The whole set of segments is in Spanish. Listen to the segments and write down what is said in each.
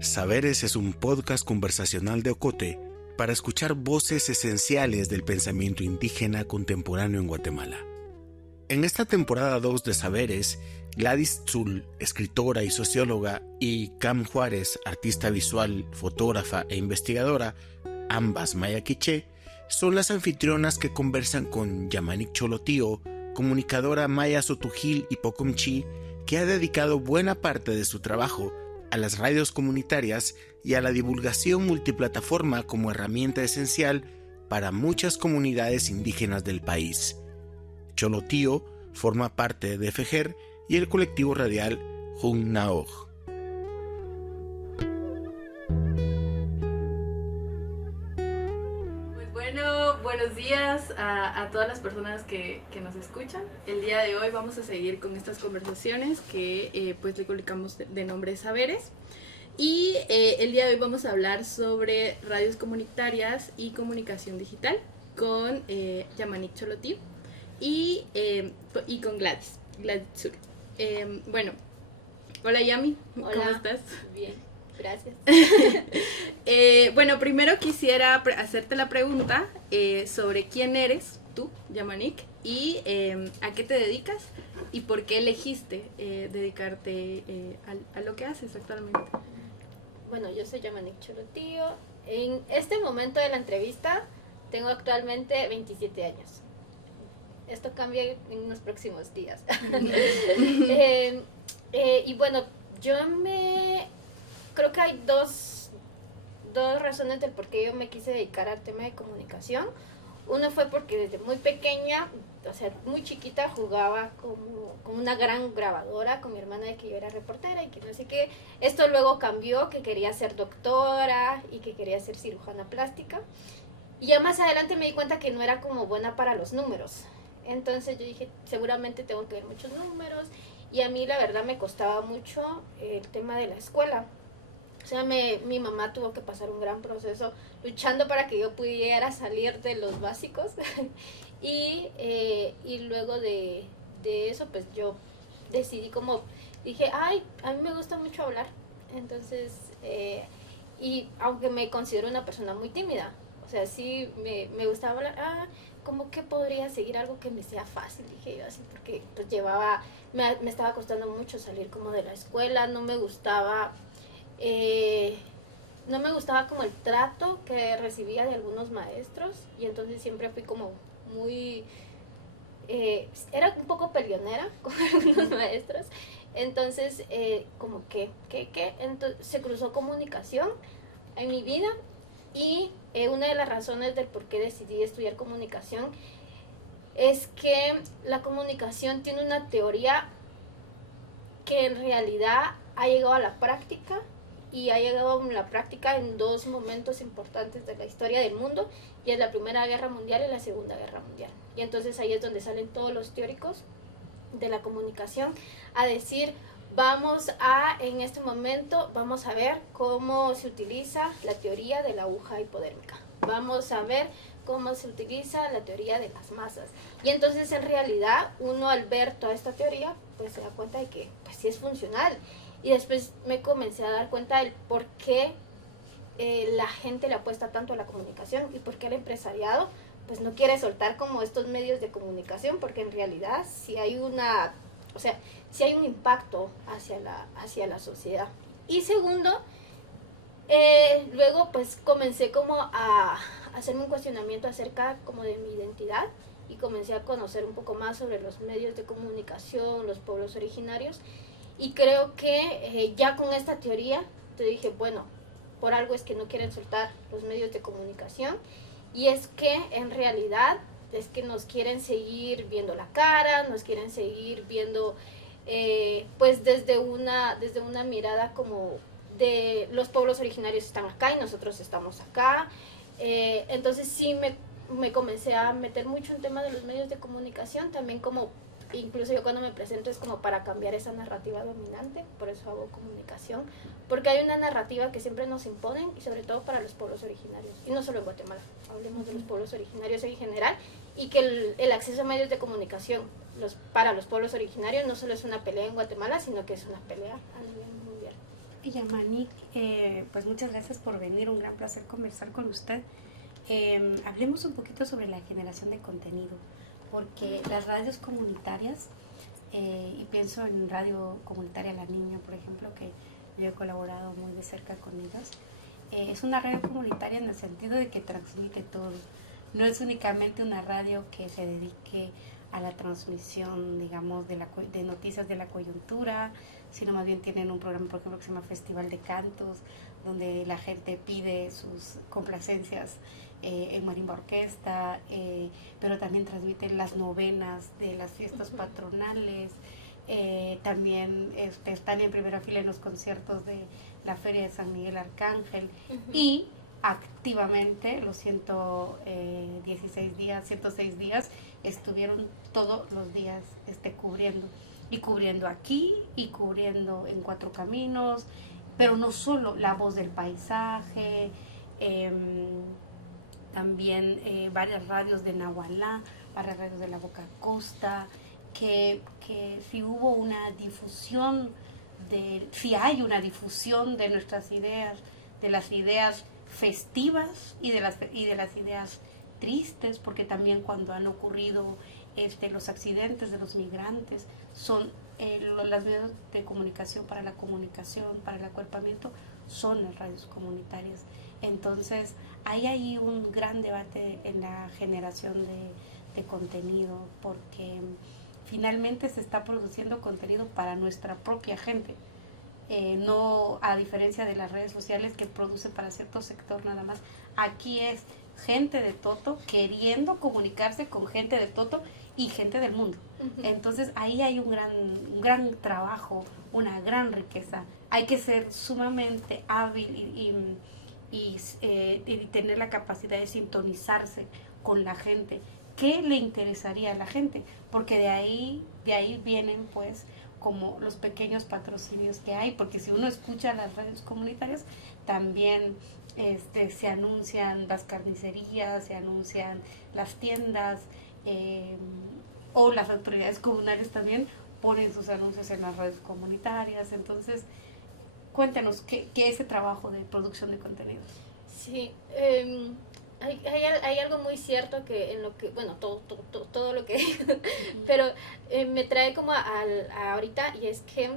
Saberes es un podcast conversacional de Ocote para escuchar voces esenciales del pensamiento indígena contemporáneo en Guatemala. En esta temporada 2 de Saberes, Gladys Tzul, escritora y socióloga, y Cam Juárez, artista visual, fotógrafa e investigadora, ambas maya quiché, son las anfitrionas que conversan con Yamanik Cholotío, comunicadora maya Sotujil y Pocomchi, que ha dedicado buena parte de su trabajo a las radios comunitarias y a la divulgación multiplataforma como herramienta esencial para muchas comunidades indígenas del país. Cholotío forma parte de FEJER y el colectivo radial Jun Naoj. Pues bueno, buenos días a todas las personas que nos escuchan. El día de hoy vamos a seguir con estas conversaciones que pues le colocamos de nombre Saberes. Y el día de hoy vamos a hablar sobre radios comunitarias y comunicación digital con Yamanik Cholotío y con Gladys Tzul. Bueno, hola Yami, ¿cómo estás? Bien, gracias. Bueno, primero quisiera hacerte la pregunta sobre quién eres tú, Yamanik, y a qué te dedicas y por qué elegiste dedicarte a lo que haces actualmente. Bueno, yo soy Yamanik Cholotío. En este momento de la entrevista tengo actualmente 27 años. Esto cambia en los próximos días. Y bueno, creo que hay dos razones del por qué yo me quise dedicar al tema de comunicación. Uno fue porque desde muy pequeña, o sea, muy chiquita, jugaba como una gran grabadora con mi hermana de que yo era reportera y que no sé qué. Esto luego cambió, que quería ser doctora y que quería ser cirujana plástica. Y ya más adelante me di cuenta que no era como buena para los números. Entonces yo dije, seguramente tengo que ver muchos números. Y a mí la verdad me costaba mucho el tema de la escuela. O sea, mi mamá tuvo que pasar un gran proceso luchando para que yo pudiera salir de los básicos. y luego de eso, pues yo decidí dije, ay, a mí me gusta mucho hablar. Entonces, y aunque me considero una persona muy tímida, o sea, sí me gustaba hablar, como que podría seguir algo que me sea fácil, dije yo así, porque pues me estaba costando mucho salir como de la escuela, no me gustaba como el trato que recibía de algunos maestros, y entonces siempre fui como muy, era un poco peleonera con algunos maestros. Entonces entonces se cruzó comunicación en mi vida, y una de las razones del por qué decidí estudiar comunicación es que la comunicación tiene una teoría que en realidad ha llegado a la práctica, y ha llegado a la práctica en dos momentos importantes de la historia del mundo, y es la Primera Guerra Mundial y la Segunda Guerra Mundial. Y entonces ahí es donde salen todos los teóricos de la comunicación a decir, en este momento vamos a ver cómo se utiliza la teoría de la aguja hipodérmica. Vamos a ver cómo se utiliza la teoría de las masas. Y entonces en realidad uno al ver toda esta teoría pues se da cuenta de que pues sí es funcional. Y después me comencé a dar cuenta del por qué la gente le apuesta tanto a la comunicación y por qué el empresariado pues no quiere soltar como estos medios de comunicación, porque en realidad sí hay un impacto hacia la sociedad. Y segundo, luego pues comencé como a hacerme un cuestionamiento acerca como de mi identidad, y comencé a conocer un poco más sobre los medios de comunicación, los pueblos originarios, y creo que ya con esta teoría te dije, bueno, por algo es que no quieren soltar los medios de comunicación, y es que en realidad es que nos quieren seguir viendo la cara, nos quieren seguir viendo pues desde una mirada como de los pueblos originarios están acá y nosotros estamos acá. Entonces sí me comencé a meter mucho en tema de los medios de comunicación, también como incluso yo cuando me presento es como para cambiar esa narrativa dominante, por eso hago comunicación, porque hay una narrativa que siempre nos imponen, y sobre todo para los pueblos originarios, y no solo en Guatemala, hablemos de los pueblos originarios en general, y que el acceso a medios de comunicación para los pueblos originarios no solo es una pelea en Guatemala, sino que es una pelea a nivel mundial. Yamani, pues muchas gracias por venir, un gran placer conversar con usted. Hablemos un poquito sobre la generación de contenido, porque las radios comunitarias, y pienso en Radio Comunitaria La Niña, por ejemplo, que yo he colaborado muy de cerca con ellas, es una radio comunitaria en el sentido de que transmite todo. No es únicamente una radio que se dedique a la transmisión, digamos, de noticias de la coyuntura, sino más bien tienen un programa, por ejemplo, que se llama Festival de Cantos, donde la gente pide sus complacencias en marimba orquesta, pero también transmiten las novenas de las fiestas patronales, también están en primera fila en los conciertos de la Feria de San Miguel Arcángel, y activamente los 106 días estuvieron todos los días cubriendo aquí y cubriendo en Cuatro Caminos, pero no solo La Voz del Paisaje, también varias radios de Nahualá, varias radios de la Boca Costa, que si hubo una difusión, si hay una difusión de nuestras ideas, de las ideas festivas y de las ideas tristes, porque también cuando han ocurrido los accidentes de los migrantes, son las medios de comunicación, para el acuerpamiento, son las radios comunitarias. Entonces, hay un gran debate en la generación de contenido, porque finalmente se está produciendo contenido para nuestra propia gente. No a diferencia de las redes sociales que producen para cierto sector nada más. Aquí es gente de Toto queriendo comunicarse con gente de Toto y gente del mundo. Entonces ahí hay un gran trabajo, una gran riqueza. Hay que ser sumamente hábil y tener la capacidad de sintonizarse con la gente. ¿Qué le interesaría a la gente? Porque de ahí vienen pues como los pequeños patrocinios que hay, porque si uno escucha las radios comunitarias, también se anuncian las carnicerías, se anuncian las tiendas, o las autoridades comunales también ponen sus anuncios en las radios comunitarias. Entonces, cuéntanos, ¿qué es ese trabajo de producción de contenidos? Sí, hay algo muy cierto que en lo que, bueno, todo lo que digo, pero me trae como a ahorita, y es que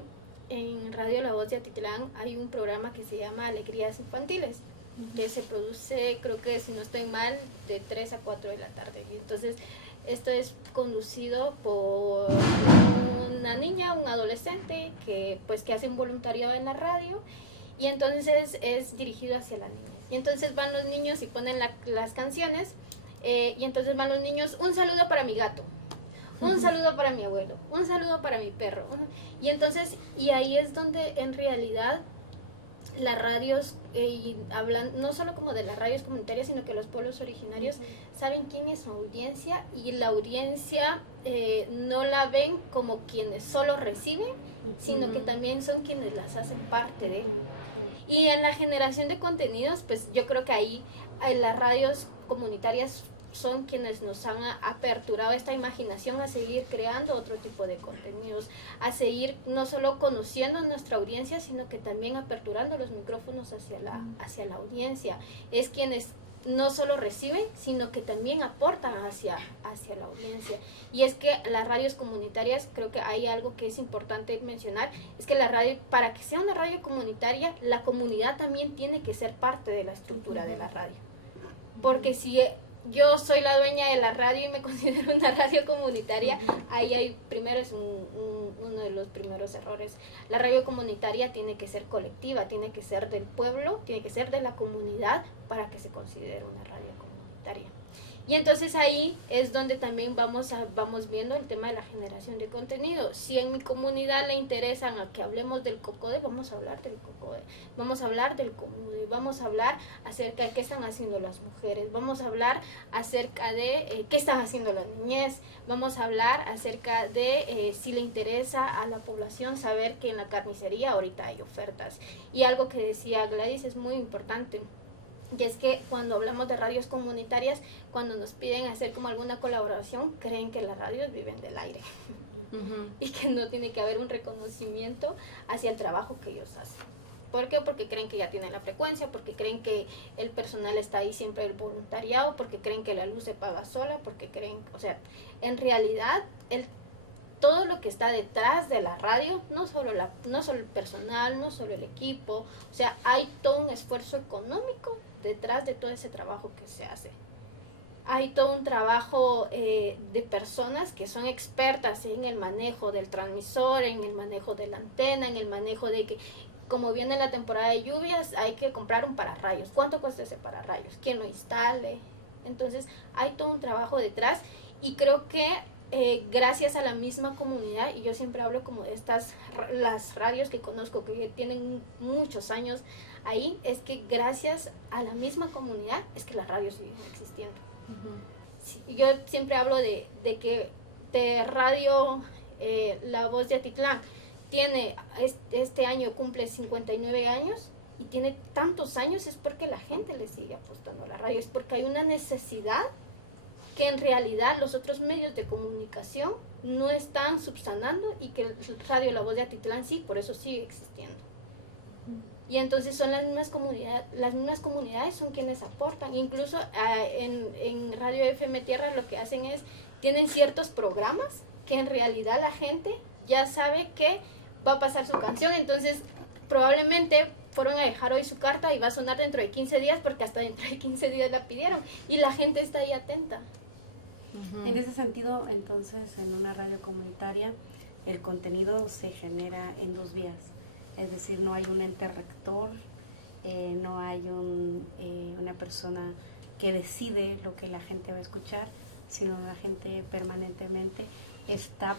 en Radio La Voz de Atitlán hay un programa que se llama Alegrías Infantiles, que se produce, creo que si no estoy mal, de 3 a 4 de la tarde. Y entonces esto es conducido por una niña, un adolescente que hace un voluntariado en la radio, y entonces es dirigido hacia la niña. Y entonces van los niños y ponen las canciones, y entonces van los niños: un saludo para mi gato, un saludo para mi abuelo, un saludo para mi perro. Y entonces, y ahí es donde en realidad las radios, hablan no solo como de las radios comunitarias, sino que los pueblos originarios saben quién es su audiencia, y la audiencia no la ven como quienes solo reciben, sino que también son quienes las hacen parte de. Y en la generación de contenidos, pues yo creo que ahí las radios comunitarias son quienes nos han aperturado esta imaginación a seguir creando otro tipo de contenidos, a seguir no solo conociendo nuestra audiencia, sino que también aperturando los micrófonos hacia la audiencia. Es quienes no solo reciben, sino que también aportan hacia la audiencia. Y es que las radios comunitarias, creo que hay algo que es importante mencionar, es que la radio, para que sea una radio comunitaria, la comunidad también tiene que ser parte de la estructura de la radio. Porque si yo soy la dueña de la radio y me considero una radio comunitaria, ahí primero es uno de los primeros errores. La radio comunitaria tiene que ser colectiva, tiene que ser del pueblo, tiene que ser de la comunidad para que se considere una radio comunitaria. Y entonces ahí es donde también vamos viendo el tema de la generación de contenido. Si en mi comunidad le interesan a que hablemos del cocode, vamos a hablar del cocode, vamos a hablar del comude, vamos a hablar acerca de qué están haciendo las mujeres, vamos a hablar acerca de qué están haciendo las niñez, vamos a hablar acerca de si le interesa a la población saber que en la carnicería ahorita hay ofertas. Y algo que decía Gladys es muy importante. Y es que cuando hablamos de radios comunitarias, cuando nos piden hacer como alguna colaboración, creen que las radios viven del aire. Y que no tiene que haber un reconocimiento hacia el trabajo que ellos hacen. ¿Por qué? Porque creen que ya tienen la frecuencia, porque creen que el personal está ahí siempre, el voluntariado, porque creen que la luz se paga sola, porque creen, o sea, en realidad todo lo que está detrás de la radio, no solo el personal, no solo el equipo, o sea, hay todo un esfuerzo económico detrás de todo ese trabajo que se hace. Hay todo un trabajo de personas que son expertas en el manejo del transmisor, en el manejo de la antena, en el manejo de que, como viene la temporada de lluvias, hay que comprar un pararrayos. ¿Cuánto cuesta ese pararrayos? ¿Quién lo instale? Entonces, hay todo un trabajo detrás y creo que gracias a la misma comunidad, y yo siempre hablo como de las radios que conozco que tienen muchos años ahí, es que gracias a la misma comunidad es que las radios siguen existiendo. Sí, yo siempre hablo de que de radio La Voz de Atitlán tiene, este año cumple 59 años y tiene tantos años, es porque la gente le sigue apostando a la radio, es porque hay una necesidad que en realidad los otros medios de comunicación no están subsanando y que el radio La Voz de Atitlán sí, por eso sigue existiendo. Y entonces son las mismas comunidades son quienes aportan. Incluso en Radio FM Tierra lo que hacen es, tienen ciertos programas que en realidad la gente ya sabe que va a pasar su canción, entonces probablemente fueron a dejar hoy su carta y va a sonar dentro de 15 días porque hasta dentro de 15 días la pidieron y la gente está ahí atenta. En ese sentido, entonces, en una radio comunitaria, el contenido se genera en dos vías. Es decir, no hay un ente rector, no hay una persona que decide lo que la gente va a escuchar, sino la gente permanentemente están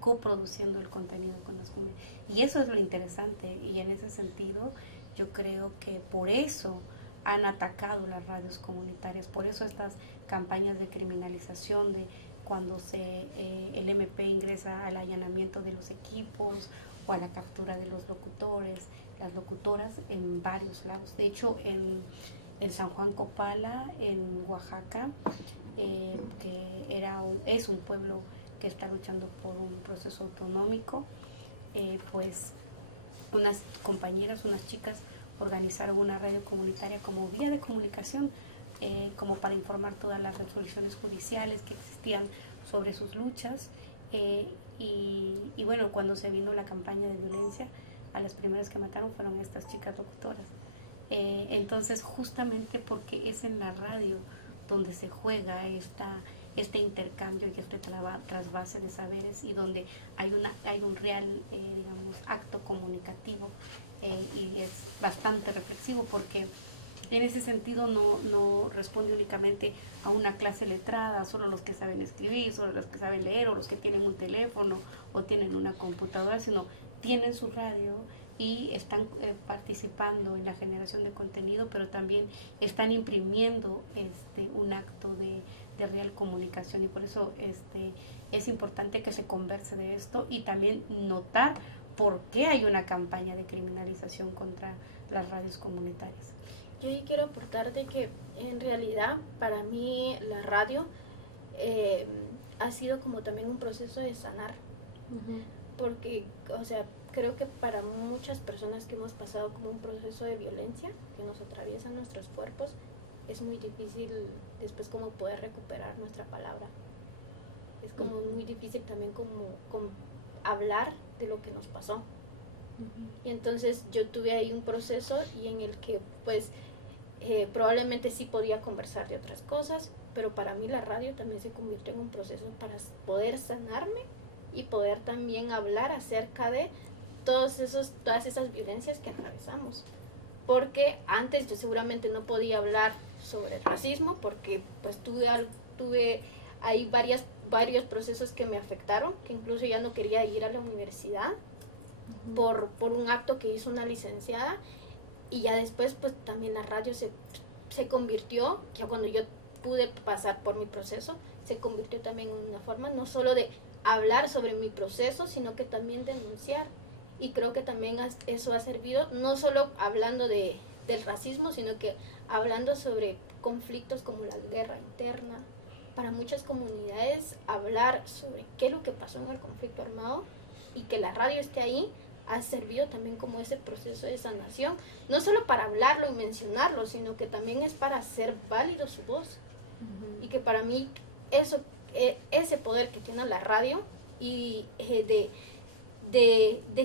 coproduciendo el contenido con las comunidades. Y eso es lo interesante, y en ese sentido yo creo que por eso han atacado las radios comunitarias, por eso estas campañas de criminalización de cuando el MP ingresa al allanamiento de los equipos o a la captura de los locutores, las locutoras en varios lados. De hecho, en San Juan Copala, en Oaxaca, que es un pueblo que está luchando por un proceso autonómico, pues unas compañeras, unas chicas organizaron una radio comunitaria como vía de comunicación, como para informar todas las resoluciones judiciales que existían sobre sus luchas. Y bueno, cuando se vino la campaña de violencia, a las primeras que mataron fueron estas chicas locutoras. Entonces, justamente porque es en la radio donde se juega este intercambio y este trasvase de saberes y donde hay un real, digamos, acto comunicativo, y es bastante reflexivo porque en ese sentido no responde únicamente a una clase letrada, solo los que saben escribir, solo los que saben leer o los que tienen un teléfono o tienen una computadora, sino tienen su radio y están participando en la generación de contenido, pero también están imprimiendo un acto de real comunicación, y por eso es importante que se converse de esto y también notar por qué hay una campaña de criminalización contra las radios comunitarias. Yo quiero aportar de que en realidad para mí la radio ha sido como también un proceso de sanar, porque, o sea, creo que para muchas personas que hemos pasado como un proceso de violencia que nos atraviesa nuestros cuerpos, es muy difícil después como poder recuperar nuestra palabra. Es como muy difícil también como hablar de lo que nos pasó. Y entonces yo tuve ahí un proceso y en el que pues probablemente sí podía conversar de otras cosas, pero para mí la radio también se convirtió en un proceso para poder sanarme y poder también hablar acerca de todas esas violencias que atravesamos. Porque antes yo seguramente no podía hablar sobre el racismo porque pues tuve ahí varios procesos que me afectaron, que incluso ya no quería ir a la universidad por un acto que hizo una licenciada, y ya después pues también la radio se convirtió, ya cuando yo pude pasar por mi proceso, se convirtió también en una forma no solo de hablar sobre mi proceso, sino que también denunciar. Y creo que también eso ha servido, no solo hablando del racismo, sino que hablando sobre conflictos como la guerra interna. Para muchas comunidades hablar sobre qué es lo que pasó en el conflicto armado y que la radio esté ahí ha servido también como ese proceso de sanación, no solo para hablarlo y mencionarlo, sino que también es para hacer válido su voz. Y que para mí eso, ese poder que tiene la radio y de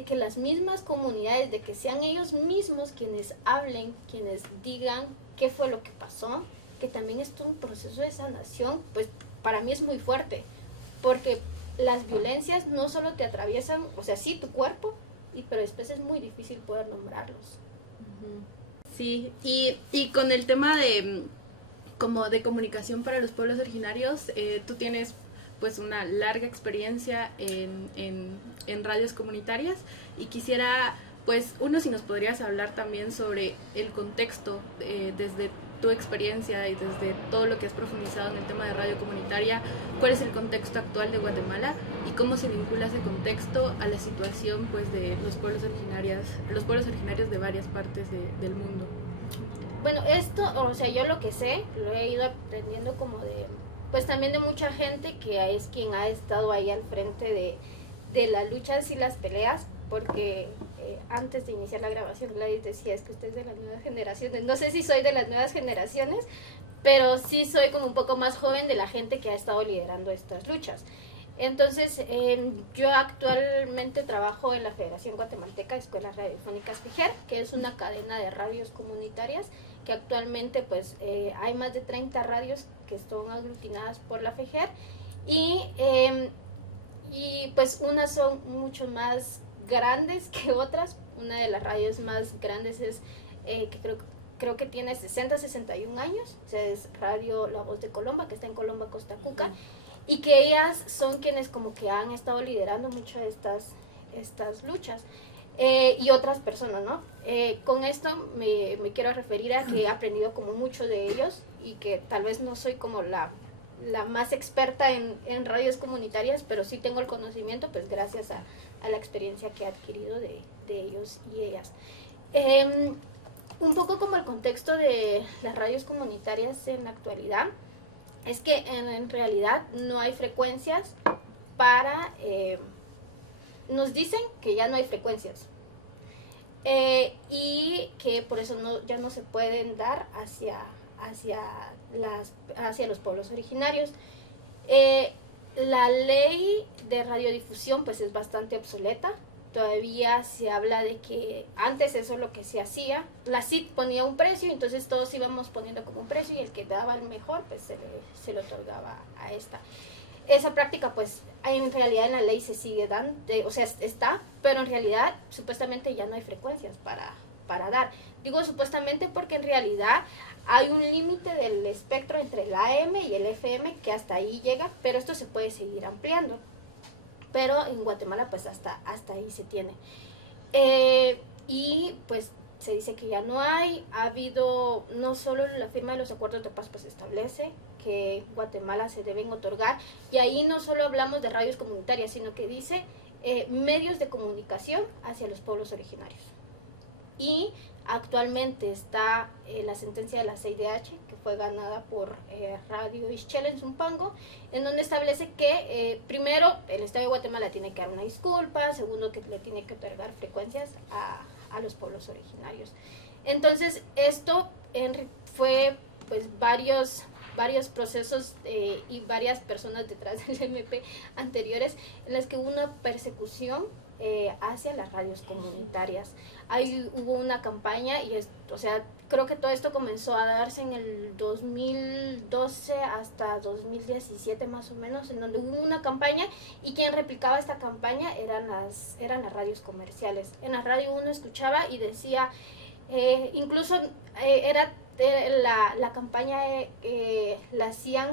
que las mismas comunidades, de que sean ellos mismos quienes hablen, quienes digan qué fue lo que pasó, que también es todo un proceso de sanación, pues para mí es muy fuerte, porque las violencias no solo te atraviesan, o sea, sí tu cuerpo, pero después es muy difícil poder nombrarlos. Sí, y con el tema de como de comunicación para los pueblos originarios, tú tienes pues una larga experiencia en radios comunitarias y quisiera, pues, si nos podrías hablar también sobre el contexto desde tu experiencia y desde todo lo que has profundizado en el tema de radio comunitaria, cuál es el contexto actual de Guatemala y cómo se vincula ese contexto a la situación pues de los pueblos originarios de varias partes del mundo. Bueno, esto, o sea, yo lo que sé, lo he ido aprendiendo como pues también de mucha gente que es quien ha estado ahí al frente de las luchas y las peleas, porque antes de iniciar la grabación Gladys decía, es que usted es de las nuevas generaciones. No sé si soy de las nuevas generaciones, pero sí soy como un poco más joven de la gente que ha estado liderando estas luchas. Entonces, yo actualmente trabajo en la Federación Guatemalteca de Escuelas Radiofónicas FEJER, que es una cadena de radios comunitarias, que actualmente pues hay más de 30 radios que son aglutinadas por la FEJER, y pues unas son mucho más grandes que otras. Una de las radios más grandes es que creo que tiene 61 años, o sea, es Radio La Voz de Colomba, que está en Colomba, Costa Cuca, y que ellas son quienes como que han estado liderando mucho estas luchas. Y otras personas, ¿no? Con esto me quiero referir a que he aprendido como mucho de ellos y que tal vez no soy como la más experta en radios comunitarias, pero sí tengo el conocimiento, pues gracias a la experiencia que he adquirido de ellos y ellas. Un poco como el contexto de las radios comunitarias en la actualidad, es que en realidad no hay frecuencias para... nos dicen que ya no hay frecuencias y que por eso ya no se pueden dar hacia los pueblos originarios. La ley de radiodifusión pues es bastante obsoleta. Todavía se habla de que antes eso es lo que se hacía. La CID ponía un precio, entonces todos íbamos poniendo como un precio y el que daba el mejor pues se le otorgaba a esta. Esa práctica pues en realidad en la ley se sigue dando, o sea, está, pero en realidad supuestamente ya no hay frecuencias para dar. Digo supuestamente porque en realidad hay un límite del espectro entre el AM y el FM que hasta ahí llega, pero esto se puede seguir ampliando. Pero en Guatemala pues hasta ahí se tiene. Y pues se dice que ya no hay. Ha habido, no solo la firma de los acuerdos de paz pues establece que en Guatemala se deben otorgar, y ahí no solo hablamos de radios comunitarias, sino que dice medios de comunicación hacia los pueblos originarios. Y actualmente está la sentencia de la CIDH, que fue ganada por Radio Ixchel en Zumpango, en donde establece que primero el Estado de Guatemala tiene que dar una disculpa, segundo que le tiene que otorgar frecuencias a los pueblos originarios. Entonces esto fue pues varios procesos y varias personas detrás del MP anteriores en las que hubo una persecución hacia las radios comunitarias. Ahí hubo una campaña o sea, creo que todo esto comenzó a darse en el 2012 hasta 2017 más o menos, en donde hubo una campaña y quien replicaba esta campaña eran las radios comerciales. En la radio uno escuchaba y decía, incluso era la campaña la hacían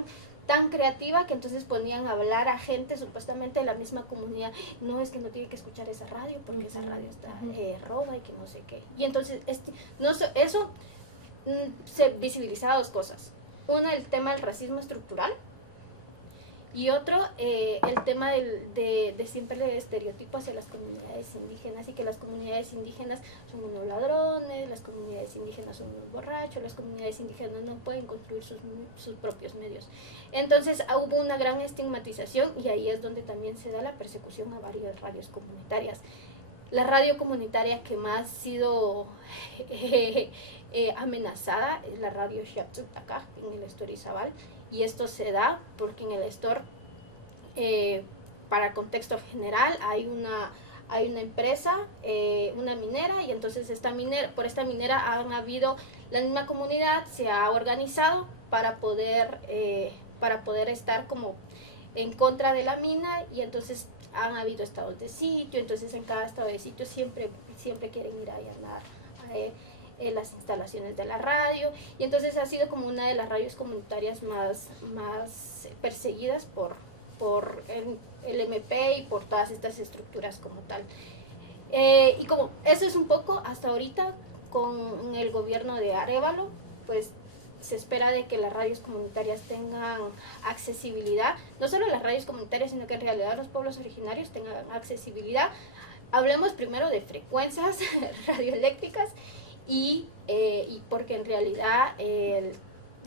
tan creativa que entonces ponían a hablar a gente supuestamente de la misma comunidad. No, es que no tiene que escuchar esa radio porque esa radio está roba y que no sé qué. Y entonces eso se visibilizaba dos cosas. Una, el tema del racismo estructural, y otro, el tema de siempre el estereotipo hacia las comunidades indígenas, y que las comunidades indígenas son unos ladrones, las comunidades indígenas son unos borrachos, las comunidades indígenas no pueden construir sus propios medios. Entonces hubo una gran estigmatización, y ahí es donde también se da la persecución a varias radios comunitarias. la radio comunitaria que más ha sido amenazada es la radio Shiatsu acá en el Estor Izabal, y esto se da porque en el Estor, para contexto general, hay una empresa, una minera, y entonces por esta minera han habido, la misma comunidad se ha organizado para poder estar como en contra de la mina, y entonces han habido estados de sitio. Entonces en cada estado de sitio siempre quieren ir a allanar las instalaciones de la radio, y entonces ha sido como una de las radios comunitarias más perseguidas por el MP y por todas estas estructuras como tal. Y como eso es un poco hasta ahorita con el gobierno de Arévalo, pues se espera de que las radios comunitarias tengan accesibilidad, no solo las radios comunitarias, sino que en realidad los pueblos originarios tengan accesibilidad. Hablemos primero de frecuencias radioeléctricas y porque en realidad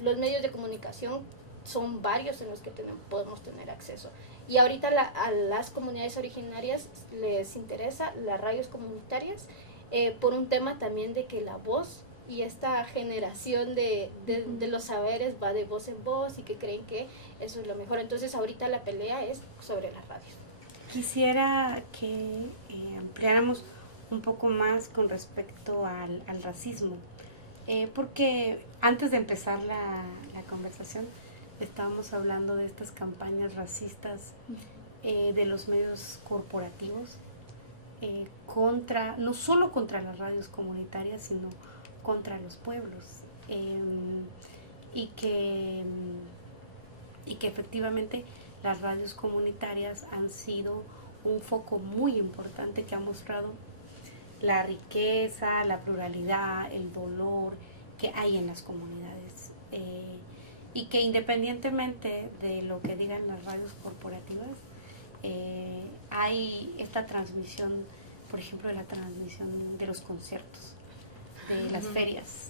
los medios de comunicación son varios en los que podemos tener acceso. Y ahorita a las comunidades originarias les interesa las radios comunitarias por un tema también de que la voz y esta generación de los saberes va de voz en voz, y que creen que eso es lo mejor. Entonces ahorita la pelea es sobre las radios. Quisiera que ampliáramos un poco más con respecto al racismo, porque antes de empezar la conversación estábamos hablando de estas campañas racistas de los medios corporativos no solo contra las radios comunitarias, sino contra los pueblos, y que efectivamente las radios comunitarias han sido un foco muy importante que ha mostrado la riqueza, la pluralidad, el dolor que hay en las comunidades, y que independientemente de lo que digan las radios corporativas, hay esta transmisión, por ejemplo, de la transmisión de los conciertos, de las ferias,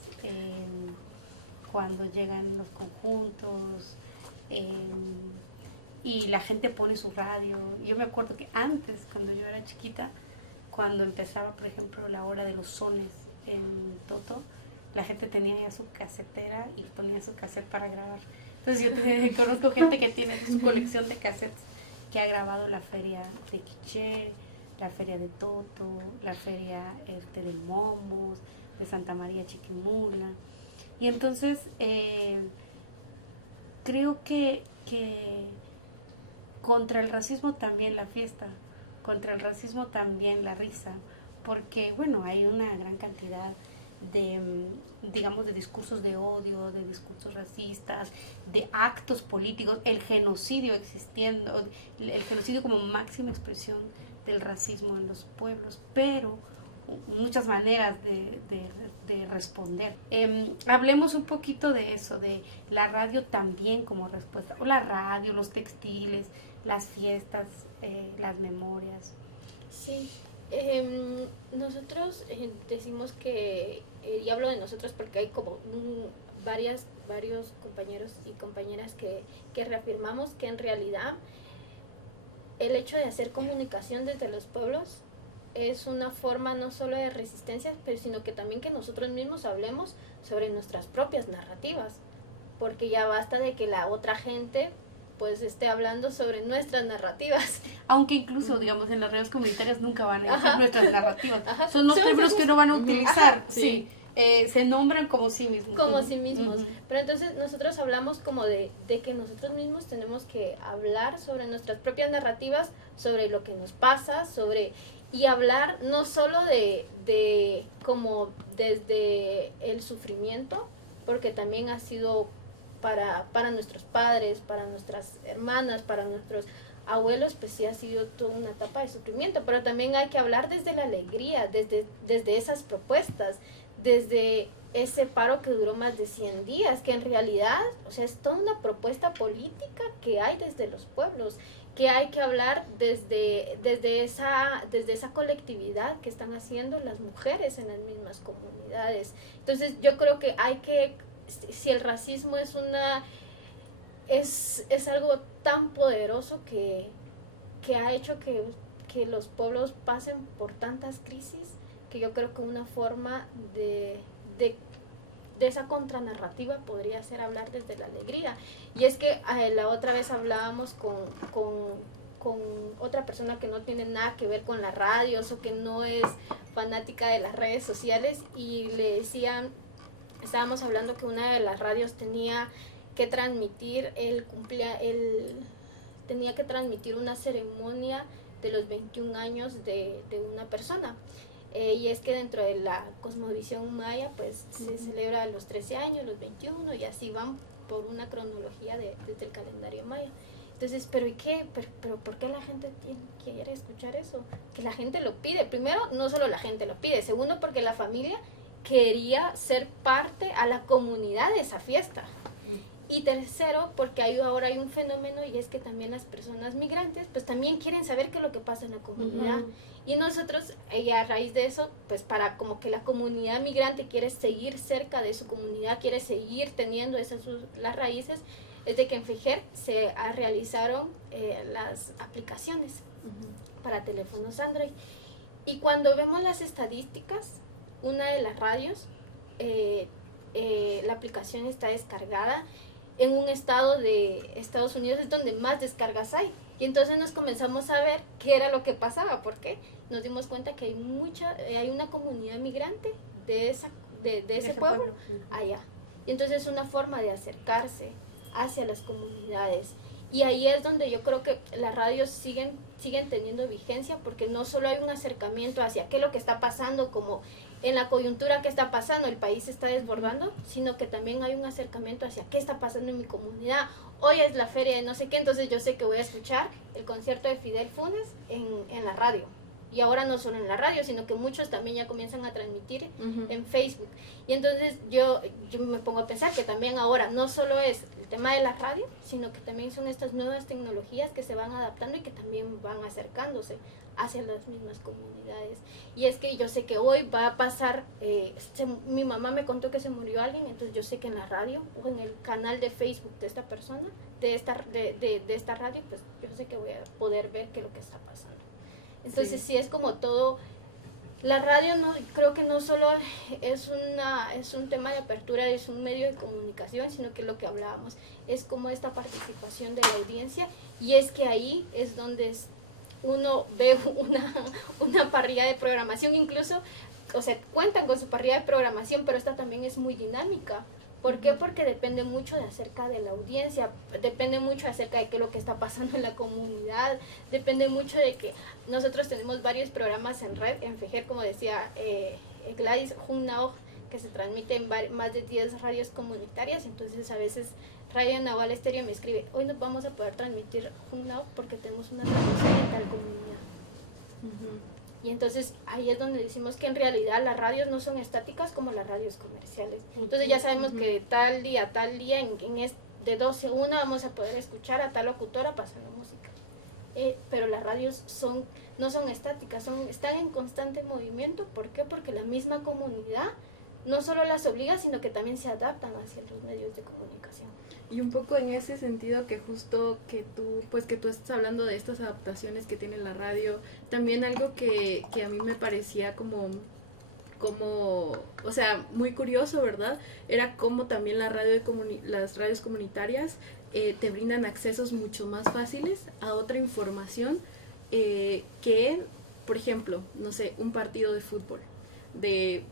cuando llegan los conjuntos, y la gente pone su radio. Yo me acuerdo que antes, cuando yo era chiquita, cuando empezaba, por ejemplo, la hora de los sones en Toto, la gente tenía ya su casetera y ponía su cassette para grabar. Entonces yo conozco gente que tiene su colección de cassettes, que ha grabado la feria de Quiché, la feria de Toto, la feria de Momos, de Santa María Chiquimula. Y entonces creo que contra el racismo también la fiesta, contra el racismo también la risa, porque bueno, hay una gran cantidad de, digamos, de discursos de odio, de discursos racistas, de actos políticos, el genocidio existiendo, el genocidio como máxima expresión del racismo en los pueblos, pero muchas maneras de responder. Hablemos un poquito de eso, de la radio también como respuesta, o la radio, los textiles, las fiestas, las memorias. Sí, nosotros decimos que, y hablo de nosotros porque hay como varios compañeros y compañeras que reafirmamos que en realidad el hecho de hacer comunicación desde los pueblos es una forma no solo de resistencia, pero sino que también que nosotros mismos hablemos sobre nuestras propias narrativas, porque ya basta de que la otra gente pues esté hablando sobre nuestras narrativas. Aunque incluso, digamos, en las redes comunitarias nunca van a decir nuestras narrativas. Son los términos que no van a utilizar. Sí. Se nombran como sí mismos. Como sí mismos. Pero entonces nosotros hablamos como de que nosotros mismos tenemos que hablar sobre nuestras propias narrativas, sobre lo que nos pasa, y hablar no solo de como desde el sufrimiento, porque también ha sido para nuestros padres, para nuestras hermanas, para nuestros abuelos, pues sí ha sido toda una etapa de sufrimiento, pero también hay que hablar desde la alegría, desde esas propuestas, desde ese paro que duró más de 100 días, que en realidad, o sea, es toda una propuesta política que hay desde los pueblos, que hay que hablar desde esa colectividad que están haciendo las mujeres en las mismas comunidades. Entonces yo creo que si el racismo es algo tan poderoso que ha hecho que que los pueblos pasen por tantas crisis, que yo creo que una forma de esa contranarrativa podría ser hablar desde la alegría. Y es que la otra vez hablábamos con otra persona que no tiene nada que ver con las radios o que no es fanática de las redes sociales, y le decían, estábamos hablando que una de las radios tenía que transmitir tenía que transmitir una ceremonia de los 21 años de una persona. Y es que dentro de la cosmovisión maya, pues se celebra los 13 años, los 21, y así van por una cronología desde el calendario maya. Entonces, ¿pero y qué? ¿Pero por qué la gente quiere escuchar eso? Que la gente lo pide. Primero, no solo la gente lo pide. Segundo, porque la familia quería ser parte a la comunidad de esa fiesta. Y tercero, porque ahora hay un fenómeno, y es que también las personas migrantes pues también quieren saber qué es lo que pasa en la comunidad. Y nosotros, a raíz de eso, pues para como que la comunidad migrante quiere seguir cerca de su comunidad, quiere seguir teniendo las raíces, es de que en FIGER se realizaron las aplicaciones para teléfonos Android. Y cuando vemos las estadísticas, una de las radios, la aplicación está descargada en un estado de Estados Unidos, es donde más descargas hay. Y entonces nos comenzamos a ver qué era lo que pasaba, porque nos dimos cuenta que hay una comunidad migrante de ese pueblo allá. Y entonces es una forma de acercarse hacia las comunidades. Y ahí es donde yo creo que las radios siguen teniendo vigencia, porque no solo hay un acercamiento hacia qué es lo que está pasando, como en la coyuntura que está pasando, el país se está desbordando, sino que también hay un acercamiento hacia qué está pasando en mi comunidad. Hoy es la feria de no sé qué, entonces yo sé que voy a escuchar el concierto de Fidel Funes en la radio. Y ahora no solo en la radio, sino que muchos también ya comienzan a transmitir en Facebook. Y entonces yo me pongo a pensar que también ahora no solo es el tema de la radio, sino que también son estas nuevas tecnologías que se van adaptando y que también van acercándose hacia las mismas comunidades. Y es que yo sé que hoy va a pasar, mi mamá me contó que se murió alguien, entonces yo sé que en la radio o en el canal de Facebook de esta persona, de esta radio, pues yo sé que voy a poder ver qué es lo que está pasando. Entonces sí es como todo. La radio creo que no solo es un tema de apertura, es un medio de comunicación, sino que lo que hablábamos es como esta participación de la audiencia, y es que ahí es donde uno ve una parrilla de programación, incluso, o sea, cuentan con su parrilla de programación, pero esta también es muy dinámica. ¿Por qué? Porque depende mucho acerca de la audiencia, depende mucho acerca de qué es lo que está pasando en la comunidad, depende mucho de que nosotros tenemos varios programas en red, en FIGER, como decía Gladys, Junnaoj, que se transmite en más de 10 radios comunitarias. Entonces a veces Radio Nahual Estéreo me escribe, hoy no vamos a poder transmitir Junnaoj porque tenemos una transmisión en tal comunidad. Y entonces ahí es donde decimos que en realidad las radios no son estáticas como las radios comerciales. Entonces ya sabemos que tal día, de 12 a 1 vamos a poder escuchar a tal locutora pasando música. Pero las radios no son estáticas, están en constante movimiento. ¿Por qué? Porque la misma comunidad no solo las obliga, sino que también se adaptan hacia los medios de comunicación. Y un poco en ese sentido que justo que tú estás hablando de estas adaptaciones que tiene la radio, también algo que a mí me parecía como, o sea, muy curioso, ¿verdad? Era cómo también las radios comunitarias te brindan accesos mucho más fáciles a otra información que, por ejemplo, no sé, un partido de fútbol, de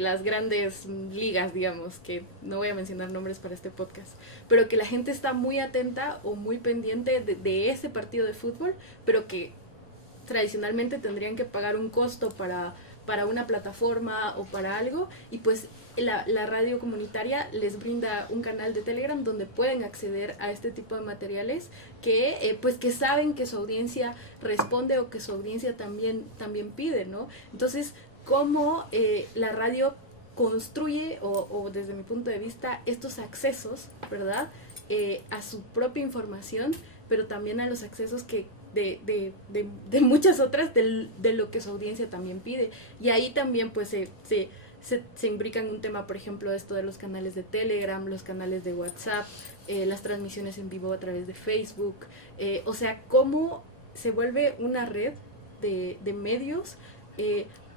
las grandes ligas, digamos, que no voy a mencionar nombres para este podcast, pero que la gente está muy atenta o muy pendiente de ese partido de fútbol, pero que tradicionalmente tendrían que pagar un costo para una plataforma o para algo, y pues la radio comunitaria les brinda un canal de Telegram donde pueden acceder a este tipo de materiales que pues que saben que su audiencia responde o que su audiencia también pide, ¿no? Entonces, cómo la radio construye, o desde mi punto de vista, estos accesos, ¿verdad? A su propia información, pero también a los accesos que de muchas otras de lo que su audiencia también pide. Y ahí también pues se imbrica en un tema, por ejemplo, esto de los canales de Telegram, los canales de WhatsApp, las transmisiones en vivo a través de Facebook, o sea, cómo se vuelve una red de medios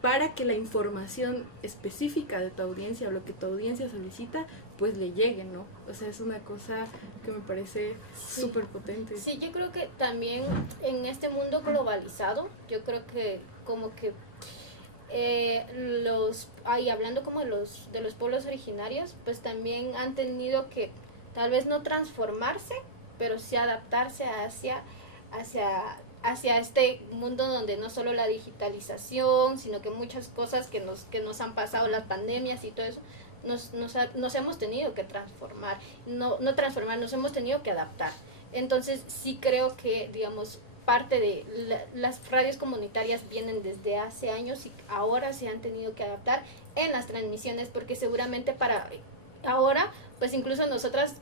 para que la información específica de tu audiencia o lo que tu audiencia solicita pues le llegue, ¿no? O sea, es una cosa que me parece súper potente. Sí, yo creo que también en este mundo globalizado, yo creo que como que hablando como de los pueblos originarios, pues también han tenido que tal vez no transformarse, pero sí adaptarse hacia este mundo donde no solo la digitalización, sino que muchas cosas que nos han pasado, las pandemias y todo eso, nos hemos tenido que transformar, no transformar, nos hemos tenido que adaptar. Entonces sí creo que, digamos, parte de las radios comunitarias vienen desde hace años y ahora se han tenido que adaptar en las transmisiones, porque seguramente para ahora, pues incluso nosotras,